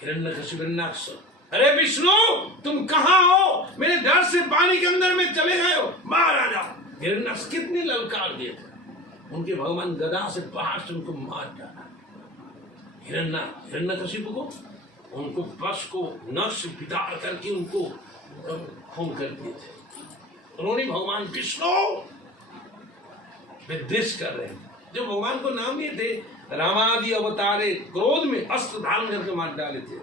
हिरण्यकशिपुर्नाक्ष, अरे विष्णु तुम कहाँ हो? मेरे डर से पानी के अंदर में चले गए हो, बाहर आ जाओ। हिरण्यकशिपु कितने ललकार दिए थे, उनके भगवान गदा से बाहर से उनको मार डाला। हिरण्यकशिपु को, उनको बस को नक्श बिगाड़ करके उनको खून कर दिए थे। उन्होंने भगवान विष्णु विद्वेष कर रहे हैं। जो भगवान को नाम लिए थे, रामादि अवतारे क्रोध में अस्त्र धारण करके मार डाले थे।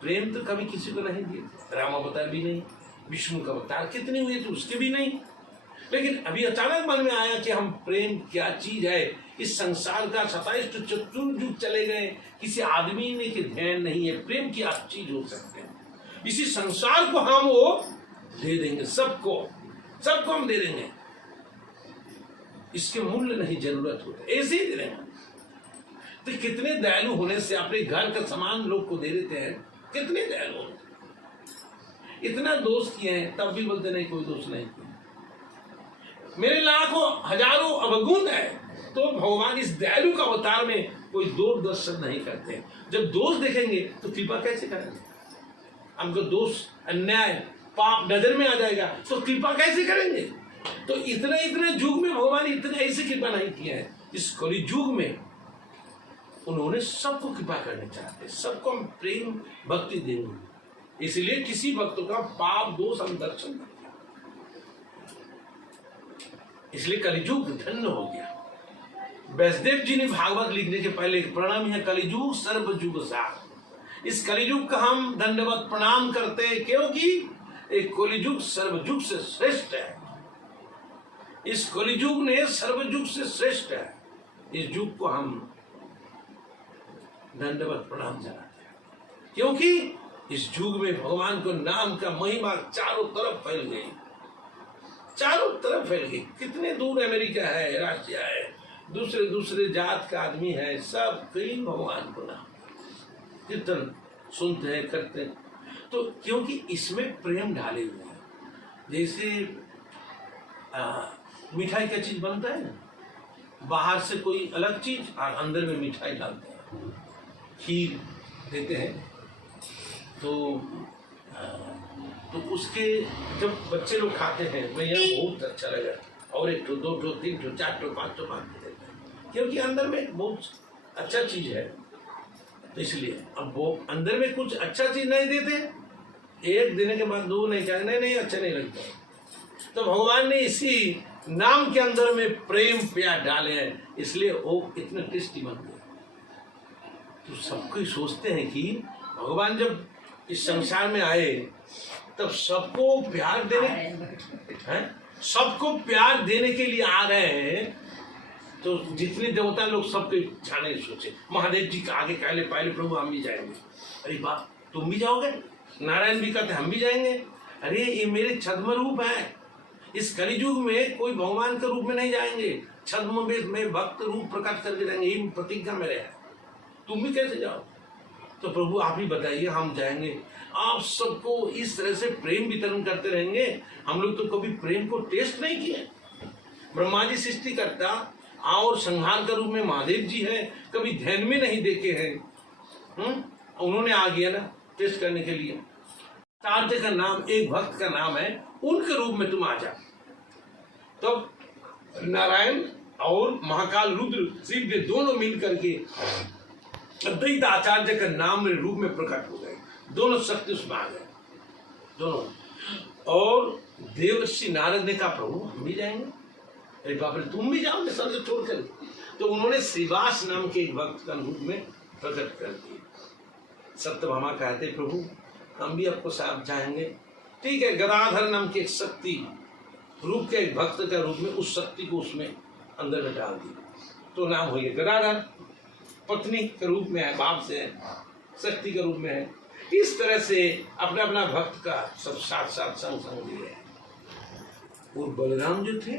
प्रेम तो कभी किसी को नहीं दिए, राम अवतार भी नहीं, विष्णु का अवतार कितने हुए थे उसके भी नहीं। लेकिन अभी अचानक मन में आया कि हम प्रेम क्या चीज है। इस संसार का 27 चतुर्युग चले गए, किसी आदमी ने के ध्यान नहीं है प्रेम की आप चीज हो सकते हैं। इसी संसार को हम वो दे देंगे, सबको हम दे देंगे, इसके मूल्य नहीं जरूरत होता, ऐसे ही दे देंगे। तो कितने दयालु होने से अपने घर का सामान लोग को दे देते हैं, कितने दयालु होते। इतना दोष किए हैं तब भी बोलते नहीं कोई दोष नहीं किया। मेरे लाखों हजारों अवगुण है, तो भगवान इस दयालु का अवतार में कोई दोष दर्शन नहीं करते। जब दोष देखेंगे तो कृपा कैसे करेंगे? हमको दोष, अन्याय, पाप नजर में आ जाएगा तो कृपा कैसे करेंगे? तो इतने युग में भगवान इतने ऐसे कृपा नहीं किया है। इस कलि युग में उन्होंने सबको कृपा करना चाहते, सबको हम प्रेम भक्ति देंगे, इसलिए किसी भक्त का पाप दोष हम दर्शन करते, इसलिए कलियुग धन्य हो गया। व्यासदेव जी ने भागवत लिखने के पहले प्रणाम है कलियुग सर्वयुग सार। इस कलियुग का हम दंडवत प्रणाम करते हैं क्योंकि एक कलियुग सर्वयुग से श्रेष्ठ है। इस कलियुग ने सर्वयुग से श्रेष्ठ है। इस युग को हम दंडवत प्रणाम जनाते हैं क्योंकि इस युग में भगवान को नाम का महिमा चारों तरफ फैल गई, चारों तरफ फैल गई। कितने दूर अमेरिका है, रशिया है, दूसरे दूसरे जात का आदमी है, सब कई भगवान को नाम कीर्तन सुनते हैं, करते हैं। तो क्योंकि इसमें प्रेम ढाले हुए हैं। जैसे मिठाई का चीज बनता है ना, बाहर से कोई अलग चीज और अंदर में मिठाई डालते हैं, खीर देते हैं। तो उसके जब बच्चे लोग खाते हैं भैया बहुत अच्छा लगा, और एक ठो, दो ठो, तीन ठो, चार ठो, पाँच ठो बांट देते हैं क्योंकि अंदर में बहुत अच्छा चीज है। तो इसलिए अब वो अंदर में कुछ अच्छा चीज नहीं देते, एक देने के बाद दो नहीं चाहे, नहीं अच्छा नहीं लगता। तो भगवान ने इसी नाम के अंदर में प्रेम प्यार डाले हैं, इसलिए वो इतने टेस्टी बन गए। तो सबको ही सोचते हैं कि भगवान जब इस संसार में आए तब सबको प्यार देने हैं, सबको प्यार देने के लिए आ रहे हैं। तो जितने देवता लोग सबके जाने सोचे, महादेव जी का आगे कहले पहले प्रभु हम भी जाएंगे। अरे बाप तुम भी जाओगे? नारायण भी कहते हम भी जाएंगे। अरे ये मेरे छद्म रूप है, इस कलियुग में कोई भगवान के रूप में नहीं जाएंगे, छद्म में भक्त रूप प्रकट करके जाएंगे, यही प्रतिज्ञा मेरे है। तुम भी कैसे जाओ? तो प्रभु आप ही बताइए, हम जाएंगे। आप सबको इस तरह से प्रेम वितरण करते रहेंगे। हम लोग तो कभी प्रेम को टेस्ट नहीं किए। ब्रह्मा जी सृष्टि करता और संहार का रूप में महादेव जी है, कभी ध्यान में नहीं देखे हैं। उन्होंने आ गया ना टेस्ट करने के लिए। तारते का नाम एक भक्त का नाम है, उनके रूप में तुम आ जाओ। तो नारायण और महाकाल रुद्र शिव के दोनों मिल करके अद्वैत आचार्य का नाम में रूप में प्रकट हो गए। दोनों शक्ति उसमें आ गए दोनों। और देवर्षि नारद ने कहा प्रभु हम भी जाएंगे। अरे बाप रे तुम भी जाओगे सब छोड़कर? तो उन्होंने श्रीवास नाम के एक भक्त का रूप में प्रकट कर दिया। सत्यभामा कहते प्रभु हम भी आपको साथ जाएंगे। ठीक है, गदाधर नाम के एक शक्ति रूप के एक भक्त का रूप में उस शक्ति को उसमें अंदर में डाल दिया, तो नाम हो गया गदाधर। पत्नी के रूप में है, बाप से है, शक्ति के रूप में है। इस तरह से अपना अपना भक्त का सब साथ साथ संग संग दिए। और बलराम जो थे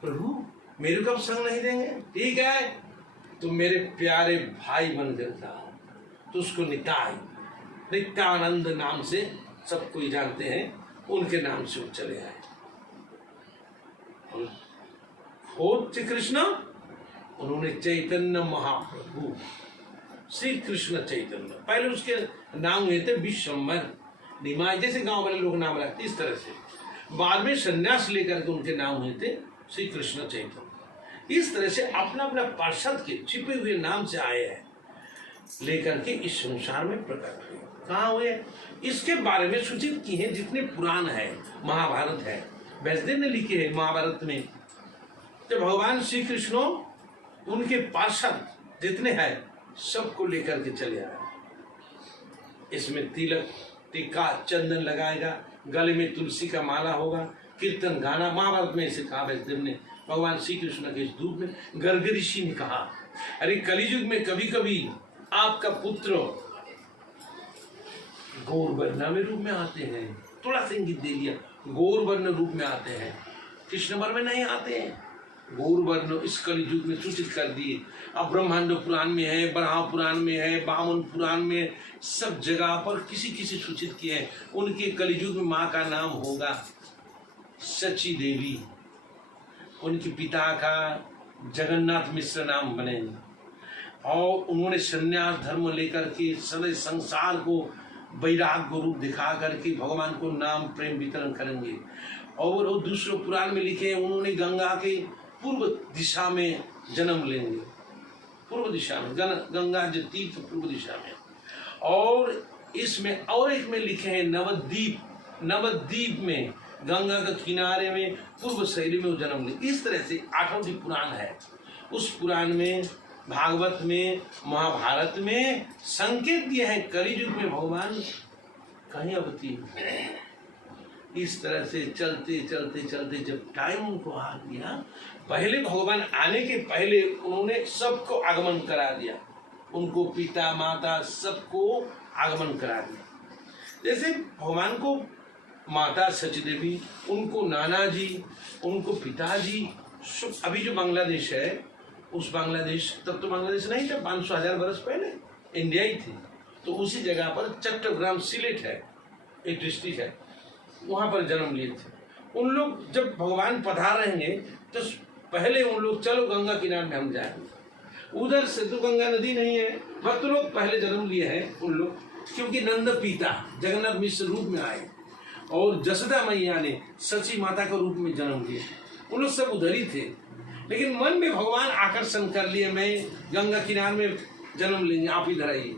प्रभु मेरे को अब संग नहीं देंगे, ठीक है तुम मेरे प्यारे भाई बन करता। तो उसको निताई नित्यानंद नाम से सब कोई जानते हैं, उनके नाम से वो चले आए। खोज श्री कृष्ण उन्होंने चैतन्य महाप्रभु श्री कृष्ण चैतन्य, पहले उसके नाम हुए थे विश्वम्भर निमाय, जैसे गांव वाले लोग नाम रखते इस तरह से। बाद में संन्यास लेकर के उनके नाम हुए थे श्री कृष्ण चैतन्य। इस तरह से अपना अपना पार्षद के छिपे हुए नाम से आए हैं, लेकर के इस संसार में प्रकट हुए। कहाँ हुए इसके बारे में सूचित किए हैं जितने पुराण है, महाभारत है, व्यासदेव ने लिखे हैं महाभारत में। जब भगवान श्री कृष्ण उनके पार्षद जितने हैं सबको लेकर के चले आए। इसमें तिलक टीका चंदन लगाएगा, गले में तुलसी का माला होगा, कीर्तन गाना। महाभारत में ऐसे कहा व्यासदेव ने भगवान श्री कृष्ण के इस दूत में। गर्ग ऋषि ने कहा अरे कलियुग में कभी कभी आपका पुत्र गौरवर्ण में रूप में आते हैं, थोड़ा सा इंगित दे दिया, गौरवर्ण रूप में आते हैं, कृष्ण वर्ण में नहीं आते हैं। गौरवर्ण इस कलियुग में सूचित कर दिए। अब ब्रह्मांड पुराण में है, बराह पुराण में है, बामन पुराण में, सब जगह पर किसी किसी सूचित किए हैं। उनके कलियुग में माँ का नाम होगा सची देवी, उनके पिता का जगन्नाथ मिश्र नाम बनेगा। और उन्होंने संन्यास धर्म लेकर के सदैव संसार को वैराग्य रूप दिखा करके भगवान को नाम प्रेम वितरण करेंगे। और वो दूसरे पुराण में लिखे उन्होंने गंगा के पूर्व दिशा में जन्म लेंगे। पूर्व दिशा में, गंगा जो तीर्थ पूर्व दिशा में। और इसमें और एक में लिखे हैं नवद्वीप, नवद्वीप में गंगा के किनारे में पूर्व शैली में वो जन्म ली। इस तरह से 8वां पुराण है। उस पुराण में, भागवत में, महाभारत में संकेत दिए हैं कलियुग में भगवान कहीं अवतीर्ण। इस तरह से चलते चलते चलते जब टाइम उनको आ गया, पहले भगवान आने के पहले उन्होंने सबको आगमन करा दिया, उनको पिता माता सबको आगमन करा दिया। जैसे भगवान को माता सची देवी, उनको नाना जी, उनको पिताजी, अभी जो बांग्लादेश है, उस बांग्लादेश, तब तो बांग्लादेश नहीं था, 500,000 वर्ष पहले इंडिया ही थी। तो उसी जगह पर चट्टग्राम सिलेट है, एक डिस्ट्रिक्ट है, वहाँ पर जन्म लिए थे। उन लोग जब भगवान पधार रहेंगे तो पहले उन लोग चलो गंगा किनारे में हम जाएंगे। उधर से तो गंगा नदी नहीं है, भक्त लोग पहले जन्म लिए हैं उन लोग, क्योंकि नंद पिता जगन्नाथ मिश्र रूप में आए और जसोदा मैया ने सची माता के रूप में जन्म लिए। उन लोग सब उधर ही थे, लेकिन मन में भगवान आकर्षण कर लिए, मैं गंगा किनारे में जन्म लेंगे, आप इधर आइए।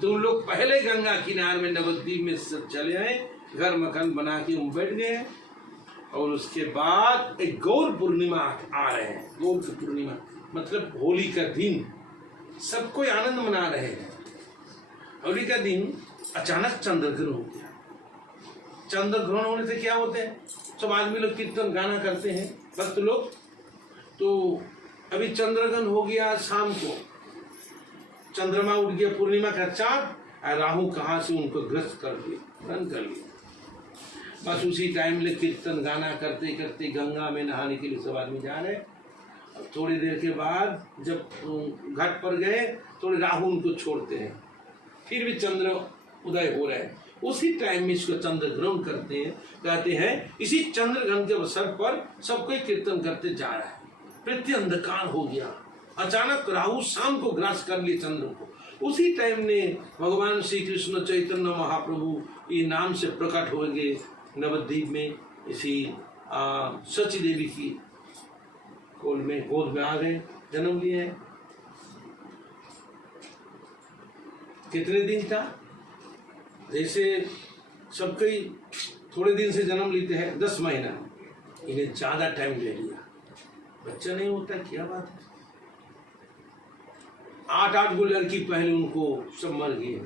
तो उन लोग पहले गंगा किनारे में नवद्वीप में सब चले आए, घर मकान बना के वो बैठ गए। और उसके बाद एक गौर पूर्णिमा आ रहे हैं। गौर की पूर्णिमा मतलब होली का दिन, सब कोई आनंद मना रहे हैं। होली का दिन अचानक चंद्र ग्रहण हो गया। चंद्र ग्रहण होने से क्या होते हैं, सब आदमी लोग कीर्तन गाना करते हैं, भक्त लोग। तो अभी चंद्रग्रहण हो गया, शाम को चंद्रमा उठ गया, पूर्णिमा का चाँद, और राहु कहाँ से उनको ग्रस्त कर दिया, ग्रहण कर लिया। बस उसी टाइम में कीर्तन गाना करते करते गंगा में नहाने के लिए सब आदमी जा रहे। अब थोड़ी देर के बाद जब घाट पर गए, थोड़े राहु उनको छोड़ते हैं, फिर भी चंद्र उदय हो रहे हैं। उसी टाइम में इसको चंद्र ग्रहण करते हैं, कहते हैं इसी चंद्र ग्रहण के अवसर पर सब कोई कीर्तन करते जा रहा है। पृथ्वी अंधकार हो गया, अचानक राहु शाम को ग्रास कर लिए चंद्र को। उसी टाइम ने भगवान श्री कृष्ण चैतन्य महाप्रभु ये नाम से प्रकट होंगे नवद्वीप में, इसी सची देवी की गोद में आ गए, जन्म लिए हैं। कितने दिन था, जैसे सब कोई थोड़े दिन से जन्म लेते हैं, 10 महीना, इन्हें ज्यादा टाइम ले लिया, बच्चा नहीं होता, क्या बात है। 8 गो लड़की पहले उनको सब मर गए,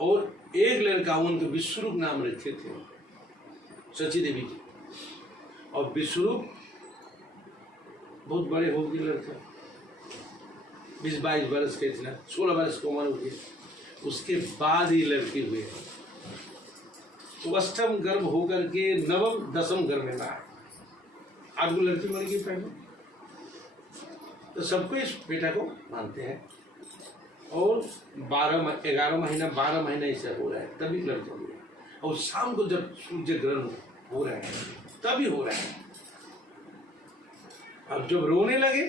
और एक लड़का उनके विश्वरूप नाम रखे थे सची देवी की। और विश्वरूप बहुत बड़े हो गए लड़का, 20-22 वर्ष के थे, 16 वर्ष की उम्र हो गई। उसके बाद ही लड़के हुए, तो अष्टम गर्भ होकर के नवम 10वीं गर्भ में आए। 8 गो लड़की मर गई पहले, तो सबको इस बेटा को मानते हैं। और 11 महीना 12 महीना ऐसा हो रहा है, तभी लड़का हुआ। और शाम को जब सूर्य ग्रहण हो रहा है तभी हो रहा है। अब जब रोने लगे,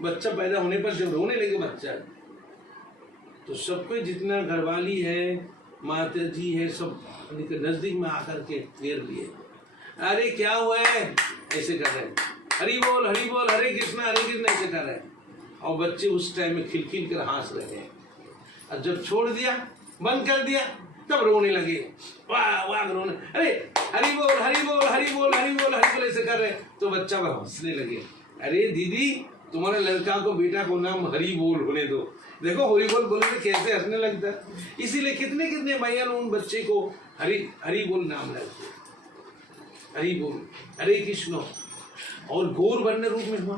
बच्चा पैदा होने पर जब रोने लगे बच्चा, तो सबको जितना घरवाली है, माता जी है, सब नजदीक में आकर के घेर लिए। अरे क्या हुआ है, ऐसे कर रहे हैं, हरि बोल हरे कृष्णा ऐसे कर रहे हैं। और बच्चे उस टाइम में खिलखिल कर हंस रहे हैं। और जब छोड़ दिया, बंद कर दिया, तब रोने लगे, वाह वाह रोने, अरे हरि बोल ऐसे कर रहे। तो बच्चा वह हंसने लगे, अरे दीदी तुम्हारे लड़का को, बेटा को नाम हरि बोल होने दो। देखो हरि बोल बोलने से कैसे हंसने लगता है। इसीलिए कितने मैया उन बच्चे को हरि बोल नाम रखते, हरि बोल, हरे कृष्ण। और गौर बनने रूप में हुआ,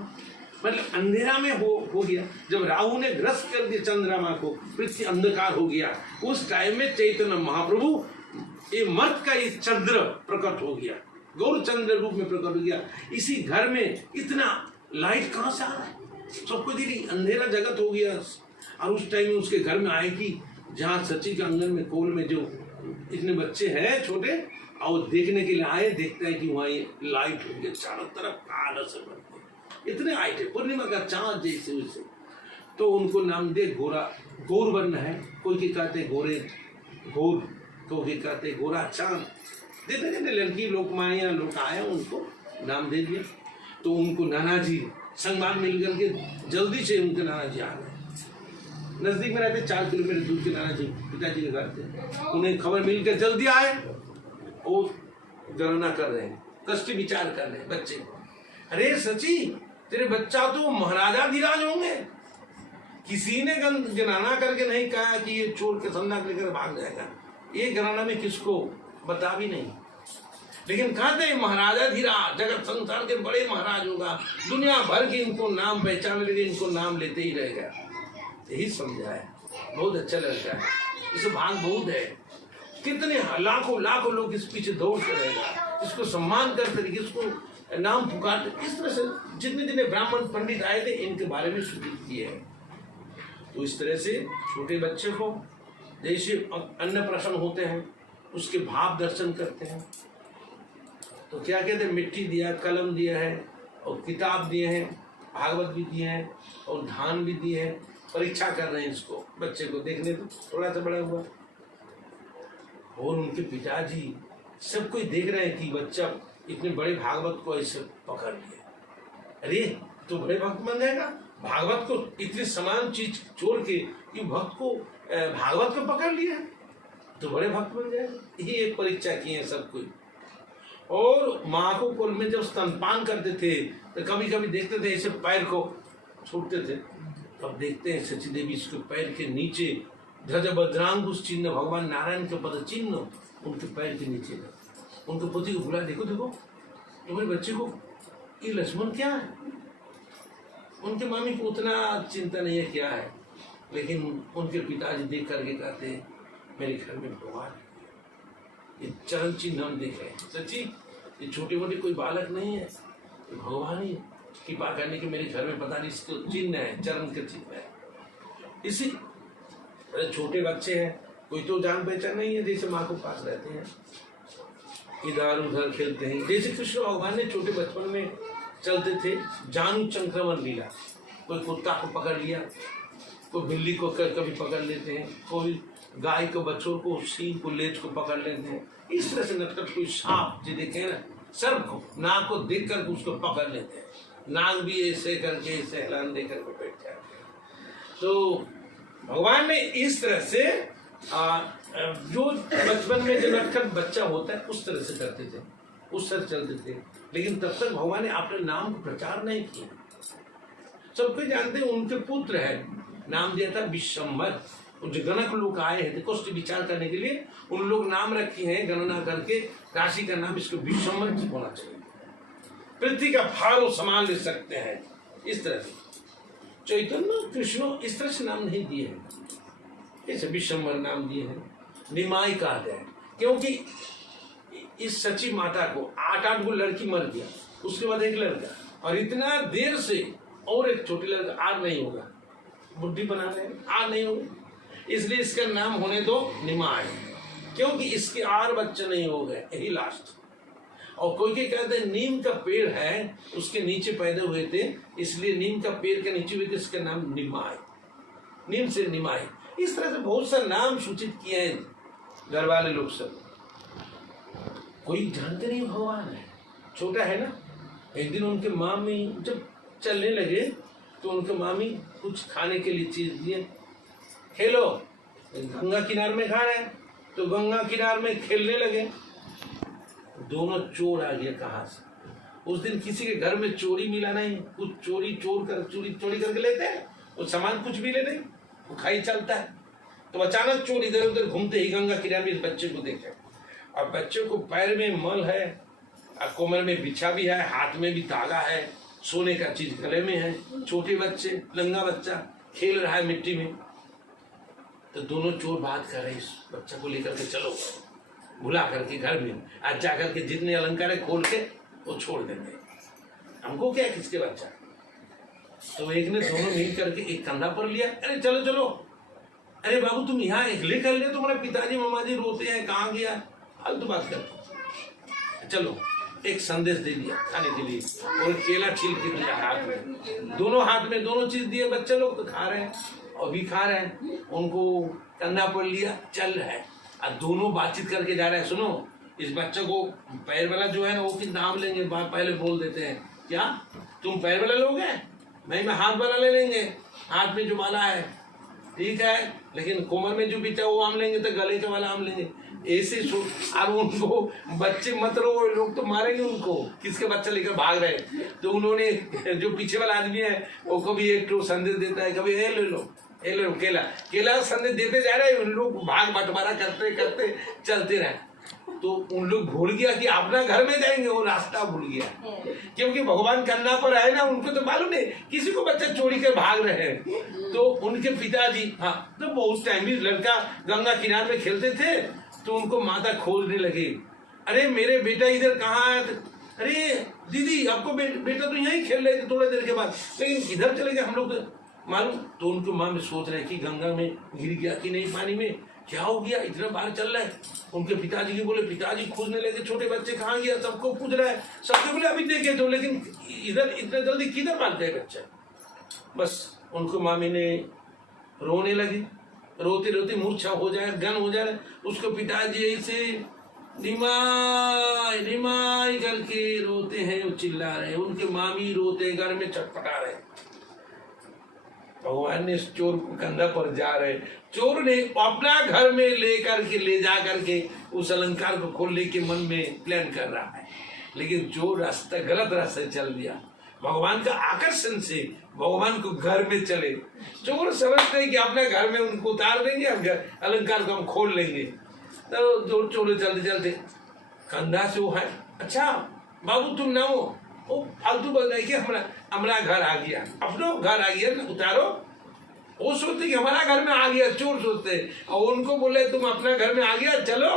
मतलब अंधेरा में हो गया। जब राहु ने ग्रस्त कर दिया चंद्रमा को, पृथ्वी अंधकार हो गया। उस टाइम में चैतन्य महाप्रभु ये मर्त का ये चंद्र प्रकट हो गया, गौर चंद्र रूप में प्रकट हो गया। इसी घर में इतना लाइट कहाँ से आ रहा है, सबको दीदी अंधेरा जगत हो गया। और उस टाइम में उसके घर में आए कि जहाँ सची के आंगन में कोल में जो इतने बच्चे हैं छोटे, और देखने के लिए आए, देखता है कि वहाँ ये लाइट हो गया, चारों तरफ काला से बनते, इतने लाइट है, पूर्णिमा का चाँद जैसे वैसे। तो उनको नाम दे गौर वर्ण है, कोई के कहते गोरे गौर, कोई कहते गोरा चाँद। देते देते लड़की लोग माया लोग आए, उनको नाम दे दिया। तो उनको नाना जी संगवान मिल करके जल्दी से उनके नाना जी आ गए। नजदीक में रहते, 4 किलोमीटर दूर के नाना जी पिताजी के घर थे। उन्हें खबर मिलकर जल्दी आए, वो गणना कर रहे हैं, कष्ट विचार कर रहे हैं बच्चे। अरे सची, तेरे बच्चा तो महाराजा धीराज होंगे। किसी ने गणना करके नहीं कहा कि ये चोर के संदाक लेकर भाग जाएगा। ये गणना में किसको बता भी नहीं, लेकिन कहते हैं महाराजा धीराज जगत संसार के बड़े महाराज होगा, दुनिया भर के इनको नाम पहचान लगे, इनको नाम लेते ही रहेगा। यही समझा है। बहुत अच्छा लगता है, इसे भाग बहुत है। कितने लाखों लाखों लोग इस पीछे दौड़ते रहेगा, इसको सम्मान करते रहेंगे, इसको नाम पुकारते। इस तरह से जितने जितने ब्राह्मण पंडित आए थे इनके बारे में सूचित किए हैं। तो इस तरह से छोटे बच्चे को जैसे अन्नप्राशन होते हैं उसके भाव दर्शन करते हैं। तो क्या कहते हैं, मिट्टी दिया, कलम दिया है और किताब दिए हैं, भागवत भी दिए हैं और धान भी दिए हैं। परीक्षा कर रहे हैं इसको, बच्चे को देखने तो थोड़ा सा बड़ा हुआ। और उनके पिताजी सब कोई देख रहे हैं कि बच्चा इतने बड़े भागवत को ऐसे पकड़ लिया। अरे तो बड़े भक्त बन जाएगा, भागवत को इतनी समान चीज छोड़ के ये भक्त को भागवत को पकड़ लिया तो बड़े भक्त बन जाएगा। ये एक परीक्षा की है सब कोई। और माँ को कुल में जब स्तनपान करते थे तो कभी कभी देखते थे ऐसे पैर को छूटते थे, तब देखते हैं सची देवी इसके पैर के नीचे ध्वज बज्रांकुश चिन्ह, भगवान नारायण के पद चिन्ह उनके पैर के नीचे। उनके पति को बुला, देखो देखो तुम्हारे बच्चे को ये लक्ष्मण क्या है। उनके मामी को उतना चिंता नहीं है क्या है, लेकिन उनके पिताजी देख करके कहते हैं मेरे घर में भगवान, ये चरण चिन्ह हम देख रहे हैं। सच्ची ये छोटे मोटे कोई बालक नहीं है, भगवान ही कृपा करने के मेरे घर में पता नहीं इसको चिन्ह है, चरण के चिन्ह है। इसी छोटे बच्चे हैं, कोई तो जान पहचान नहीं है, जैसे माँ को पास रहते हैं, इधर उधर खेलते हैं। जैसे कृष्ण भगवान ने छोटे बचपन में चलते थे जानु चंक्रमण लीला, कोई कुत्ता को पकड़ लिया, कोई बिल्ली को कभी पकड़ लेते हैं, कोई गाय को बच्चों को सींग को लेज को पकड़ लेते हैं। इस तरह से नटखट कोई सांप जो देखे ना, सर्प को नाक को देख कर उसको पकड़ लेते हैं, नाक भी ऐसे करके ऐसे हिलान दे करके बैठ जाते हैं। तो भगवान ने इस तरह से जो बचपन में जो नटखट बच्चा होता है उस तरह से करते थे, उस तरह चलते थे। लेकिन तब तक भगवान ने अपने नाम को प्रचार नहीं किया। सबको जानते हैं उनके पुत्र है, नाम दिया था विश्वम्भर। जो गणक लोग आए थे कुछ विचार करने के लिए, उन लोग नाम रखे हैं गणना करके, राशि का नाम इसको विश्वम्भर होना चाहिए। पृथ्वी का भार वो संभाल ले सकते हैं। इस तरह से चैतन्य कृष्ण इस तरह से नाम नहीं दिए हैं, ऐसे विश्वम्भर नाम दिए हैं। निमाई कहा गया क्योंकि इस सची माता को 8 गो लड़की मर गया, उसके बाद एक लड़का, और इतना देर से और एक छोटी लड़का आर नहीं होगा, बुद्धि बना रहे आर नहीं होगा, इसलिए इसका नाम होने दो निमाय, क्योंकि इसके आर बच्चे नहीं हो गए, यही लास्ट। और कोई के कहते हैं नीम का पेड़ है उसके नीचे पैदा हुए थे, इसलिए नीम का पेड़ के नीचे हुए थे, इसका नाम निमाय, नीम से निमाय। इस तरह से बहुत सा नाम सूचित किए हैं घर वाले लोग सब। कोई जानते नहीं भगवान है, छोटा है ना। एक दिन उनके मामी जब चलने लगे तो उनके मामी कुछ खाने के लिए चीज दिए, खेलो। गंगा किनारे में खा रहे हैं तो गंगा किनारे में खेलने लगे, दोनों चोर आ गए कहाँ से। उस दिन किसी के घर में चोरी मिला नहीं, कुछ चोरी करके लेते हैं, वो सामान कुछ भी ले नहीं, वो खाई चलता है। तो अचानक चोर इधर उधर घूमते ही गंगा किनारे में इस बच्चे को देखे, और बच्चे को पैर में मल है, कोमर में बिछा भी है, हाथ में भी तागा है, सोने का चीज गले में है, छोटे बच्चे लंगा बच्चा खेल रहा है मिट्टी में। तो दोनों चोर बात कर रहे हैं, इस बच्चा को लेकर के चलो बुला करके घर में, आज जाकर के जितने अलंकार है खोल के वो छोड़ देंगे, हमको क्या किसके बच्चा। तो एक ने दोनों मिल करके एक कंधा पर लिया, अरे चलो चलो, अरे बाबू तुम यहाँ अकेले कर ले, तुम्हारे पिताजी मामा जी रोते हैं, कहाँ गया, फालतू बात कर। चलो एक संदेश दे दिया खाने के लिए, और केला छील के दिया हाथ में, दोनों हाथ में दोनों चीज दिए, बच्चे लोग तो खा रहे हैं और भी खा रहे हैं, उनको कंधा पर लिया, चल रहा है, और दोनों बातचीत करके जा रहे हैं। सुनो, इस बच्चे को पैर वाला जो है ना वो किस नाम लेंगे, पहले बोल देते हैं, क्या तुम पैर वाला लोगे, नहीं मैं हाथ वाला ले लेंगे, हाथ में जो माला है ठीक है, लेकिन कोमर में जो बिचा वो आम लेंगे तो गले का वाला आम लेंगे, ऐसे और उनको बच्चे मत रो, लोग तो मारेंगे उनको, किसके बच्चा लेकर भाग रहे। तो उन्होंने जो पीछे वाला आदमी है वो कभी एक तो संदेश देता है, कभी ले लो केला केला संदेश देते जा रहे हैं, उन लोग भाग बंटवारा करते करते चलते रहे। तो उन लोग भूल गया कि अपना घर में जाएंगे, वो रास्ता भूल गया, क्योंकि भगवान करना पर है ना, उनको तो मालूम नहीं किसी को बच्चा चोरी कर भाग रहे हैं। तो उनके पिताजी तो बहुत टाइम भी लड़का गंगा किनारे में खेलते थे, तो उनको माता खोजने लगे, अरे मेरे बेटा इधर कहाँ है? अरे दीदी आपको बेटा तो यहीं खेल रहे थे थोड़ी देर के बाद, लेकिन किधर चले गए हम लोग मालूम। तो उनको माँ में सोच रहे कि गंगा में गिर गया कि नहीं, पानी में क्या हो गया, इतना बार चल रहा है। उनके पिताजी के बोले, पिताजी खोजने लगे छोटे बच्चे कहाँ गया, सबको पूछ रहा है, सबके बोले अभी देखे तो, लेकिन इधर इतना जल्दी किधर भाग गए बच्चा। बस उनको मामी ने रोने लगी, रोते रोते मूर्छा हो जाए, गन हो जाए। उसको पिताजी ऐसे निमाई निमाई करके रोते हैं, वो चिल्ला रहे हैं, उनके मामी रोते घर में छटपटा रहे। भगवान ने चोर को कंधा पर जा रहे, चोर ने अपना घर में लेकर के ले जा करके उस अलंकार को खोलने के मन में प्लान कर रहा है, लेकिन चोर रास्ता गलत रास्ते चल दिया। भगवान का आकर्षण से भगवान को घर में चले, चोर समझते हैं कि अपने घर में उनको उतार देंगे, हम अलंकार को हम खोल लेंगे। तो चोर चलते चलते कंधा से वो है, अच्छा बाबू तुम ना हो, वो फालतू बोल रहे कि हमारा घर आ गया, अपना घर आ गया ना, उतारो। वो सोचते कि हमारा घर में आ गया, चोर सोचते, और उनको बोले तुम अपना घर में आ गया, चलो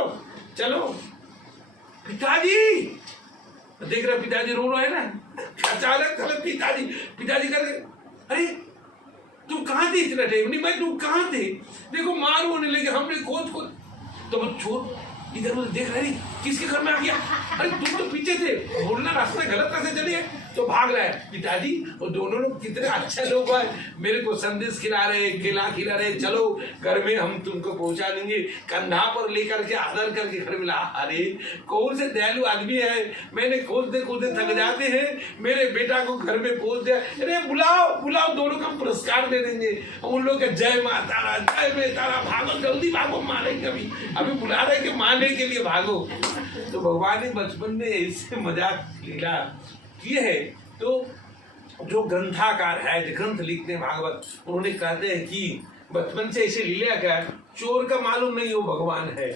चलो। पिताजी देख रहे, पिताजी रो रहे हैं ना, अचानक चले पिताजी करके, अरे तुम कहाँ थे इतना टाइम? नहीं मैं तुम कहाँ थे? देखो मार होने लगे, हमने खोज। तो वो चोर इधर उधर देख रहे, किसके घर में आ गया? अरे तुम तो पीछे थे, बोलना रास्ता गलत रास्ते चलिए, तो भाग रहा है। पिताजी और दोनों लोग कितने अच्छे लोग हैं, मेरे को संदेश खिला रहे, केला खिला रहे, चलो घर में हम तुमको पहुंचा देंगे, कंधा पर लेकर के आदर करके घर में ला। अरे कौन से दयालु आदमी है, मैंने खोजते खोजते थक जाते हैं, मेरे बेटा को घर में पहुंच दिया। अरे बुलाओ दोनों का पुरस्कार दे देंगे। उन लोग जय माता जय माता, भागो जल्दी भागो, मारेंगे अभी बुला रहे कि मारने के लिए भागो। तो भगवान ने बचपन में ऐसे मजाक लीला किए है। तो जो ग्रंथाकार है, जो ग्रंथ लिखते हैं भागवत, उन्होंने कहते हैं कि बचपन से ऐसे लीला क्या, चोर का मालूम नहीं वो भगवान है,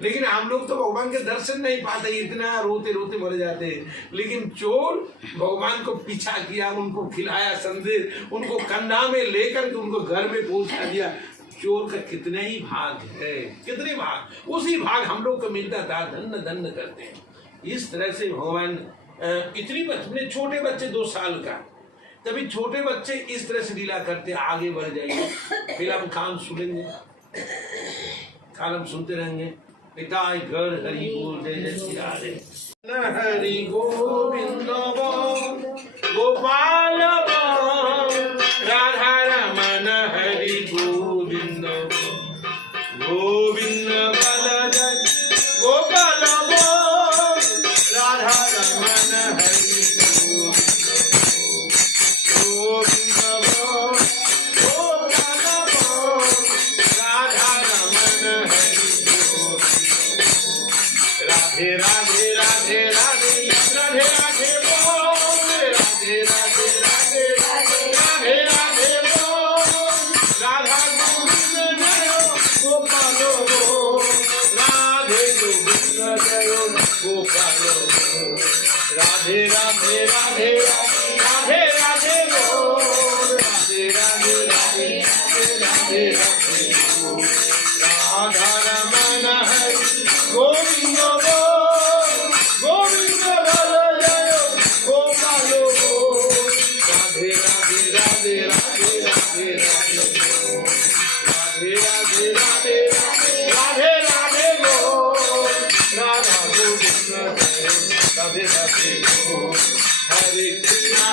लेकिन हम लोग तो भगवान के दर्शन नहीं पाते, इतना रोते रोते मर जाते। लेकिन चोर भगवान को पीछा किया, उनको खिलाया संदेश, उनको कंधा में लेकर के उनको घर में पहुंचा दिया। चोर का कितने ही भाग है, कितने भाग, उसी भाग हम लोग को मिलता था, धन्य धन्य करते हैं। इस तरह से भगवान इतनी बचपन, छोटे बच्चे 2 साल का, तभी छोटे बच्चे इस तरह से लीला करते। आगे बढ़ जाएंगे, फिर हम कान सुनेंगे, कान हम सुनते रहेंगे। पिता घर हरि बोल जय जय श्री राधे, हरि गोविंद गोपाल राधा रमन हरि गोविंद गोविंद बल जय गोपाल राधा रमन हरि गोविंद राधा रमन हरि राधे राधे राधे राधे राधे बोल, राधे राधे राधे राधे राधे बोल, राधा गोविंद जय गोपाल राधे गोविंद जय गोपाल राधे राधे राधे राधे राधे बोल, राधे राधे राधे राधे राधे बोल, राधा रमन हरि गोविंद गोविंद बल जय गोपाल राधे राधे राधे राधे राधे राधे राधे राधे राधे राधे राधे गो राधा गोविंद राधे राधे गो। हरे कृष्णा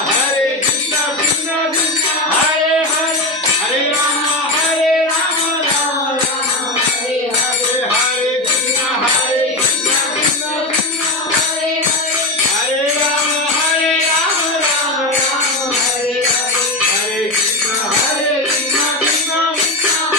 कृष्णा कृष्णा हरे हरे, हरे राम राम राम हरे हरे, हरे कृष्णा कृष्णा कृष्णा हरे हरे, हरे राम राम राम हरे हरे, हरे कृष्णा कृष्णा कृष्णा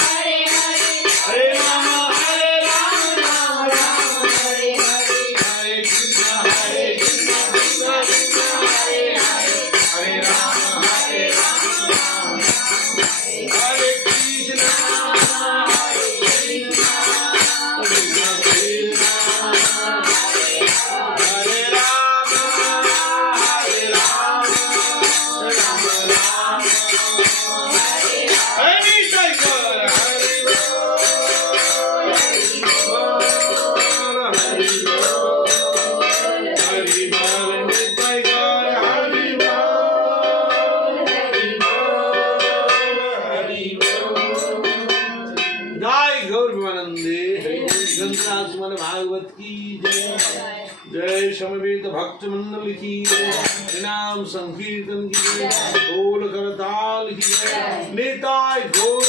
जय समवेत भक्त मंडल की नाम संकीर्तन की ढोल करताल की नेताय गौर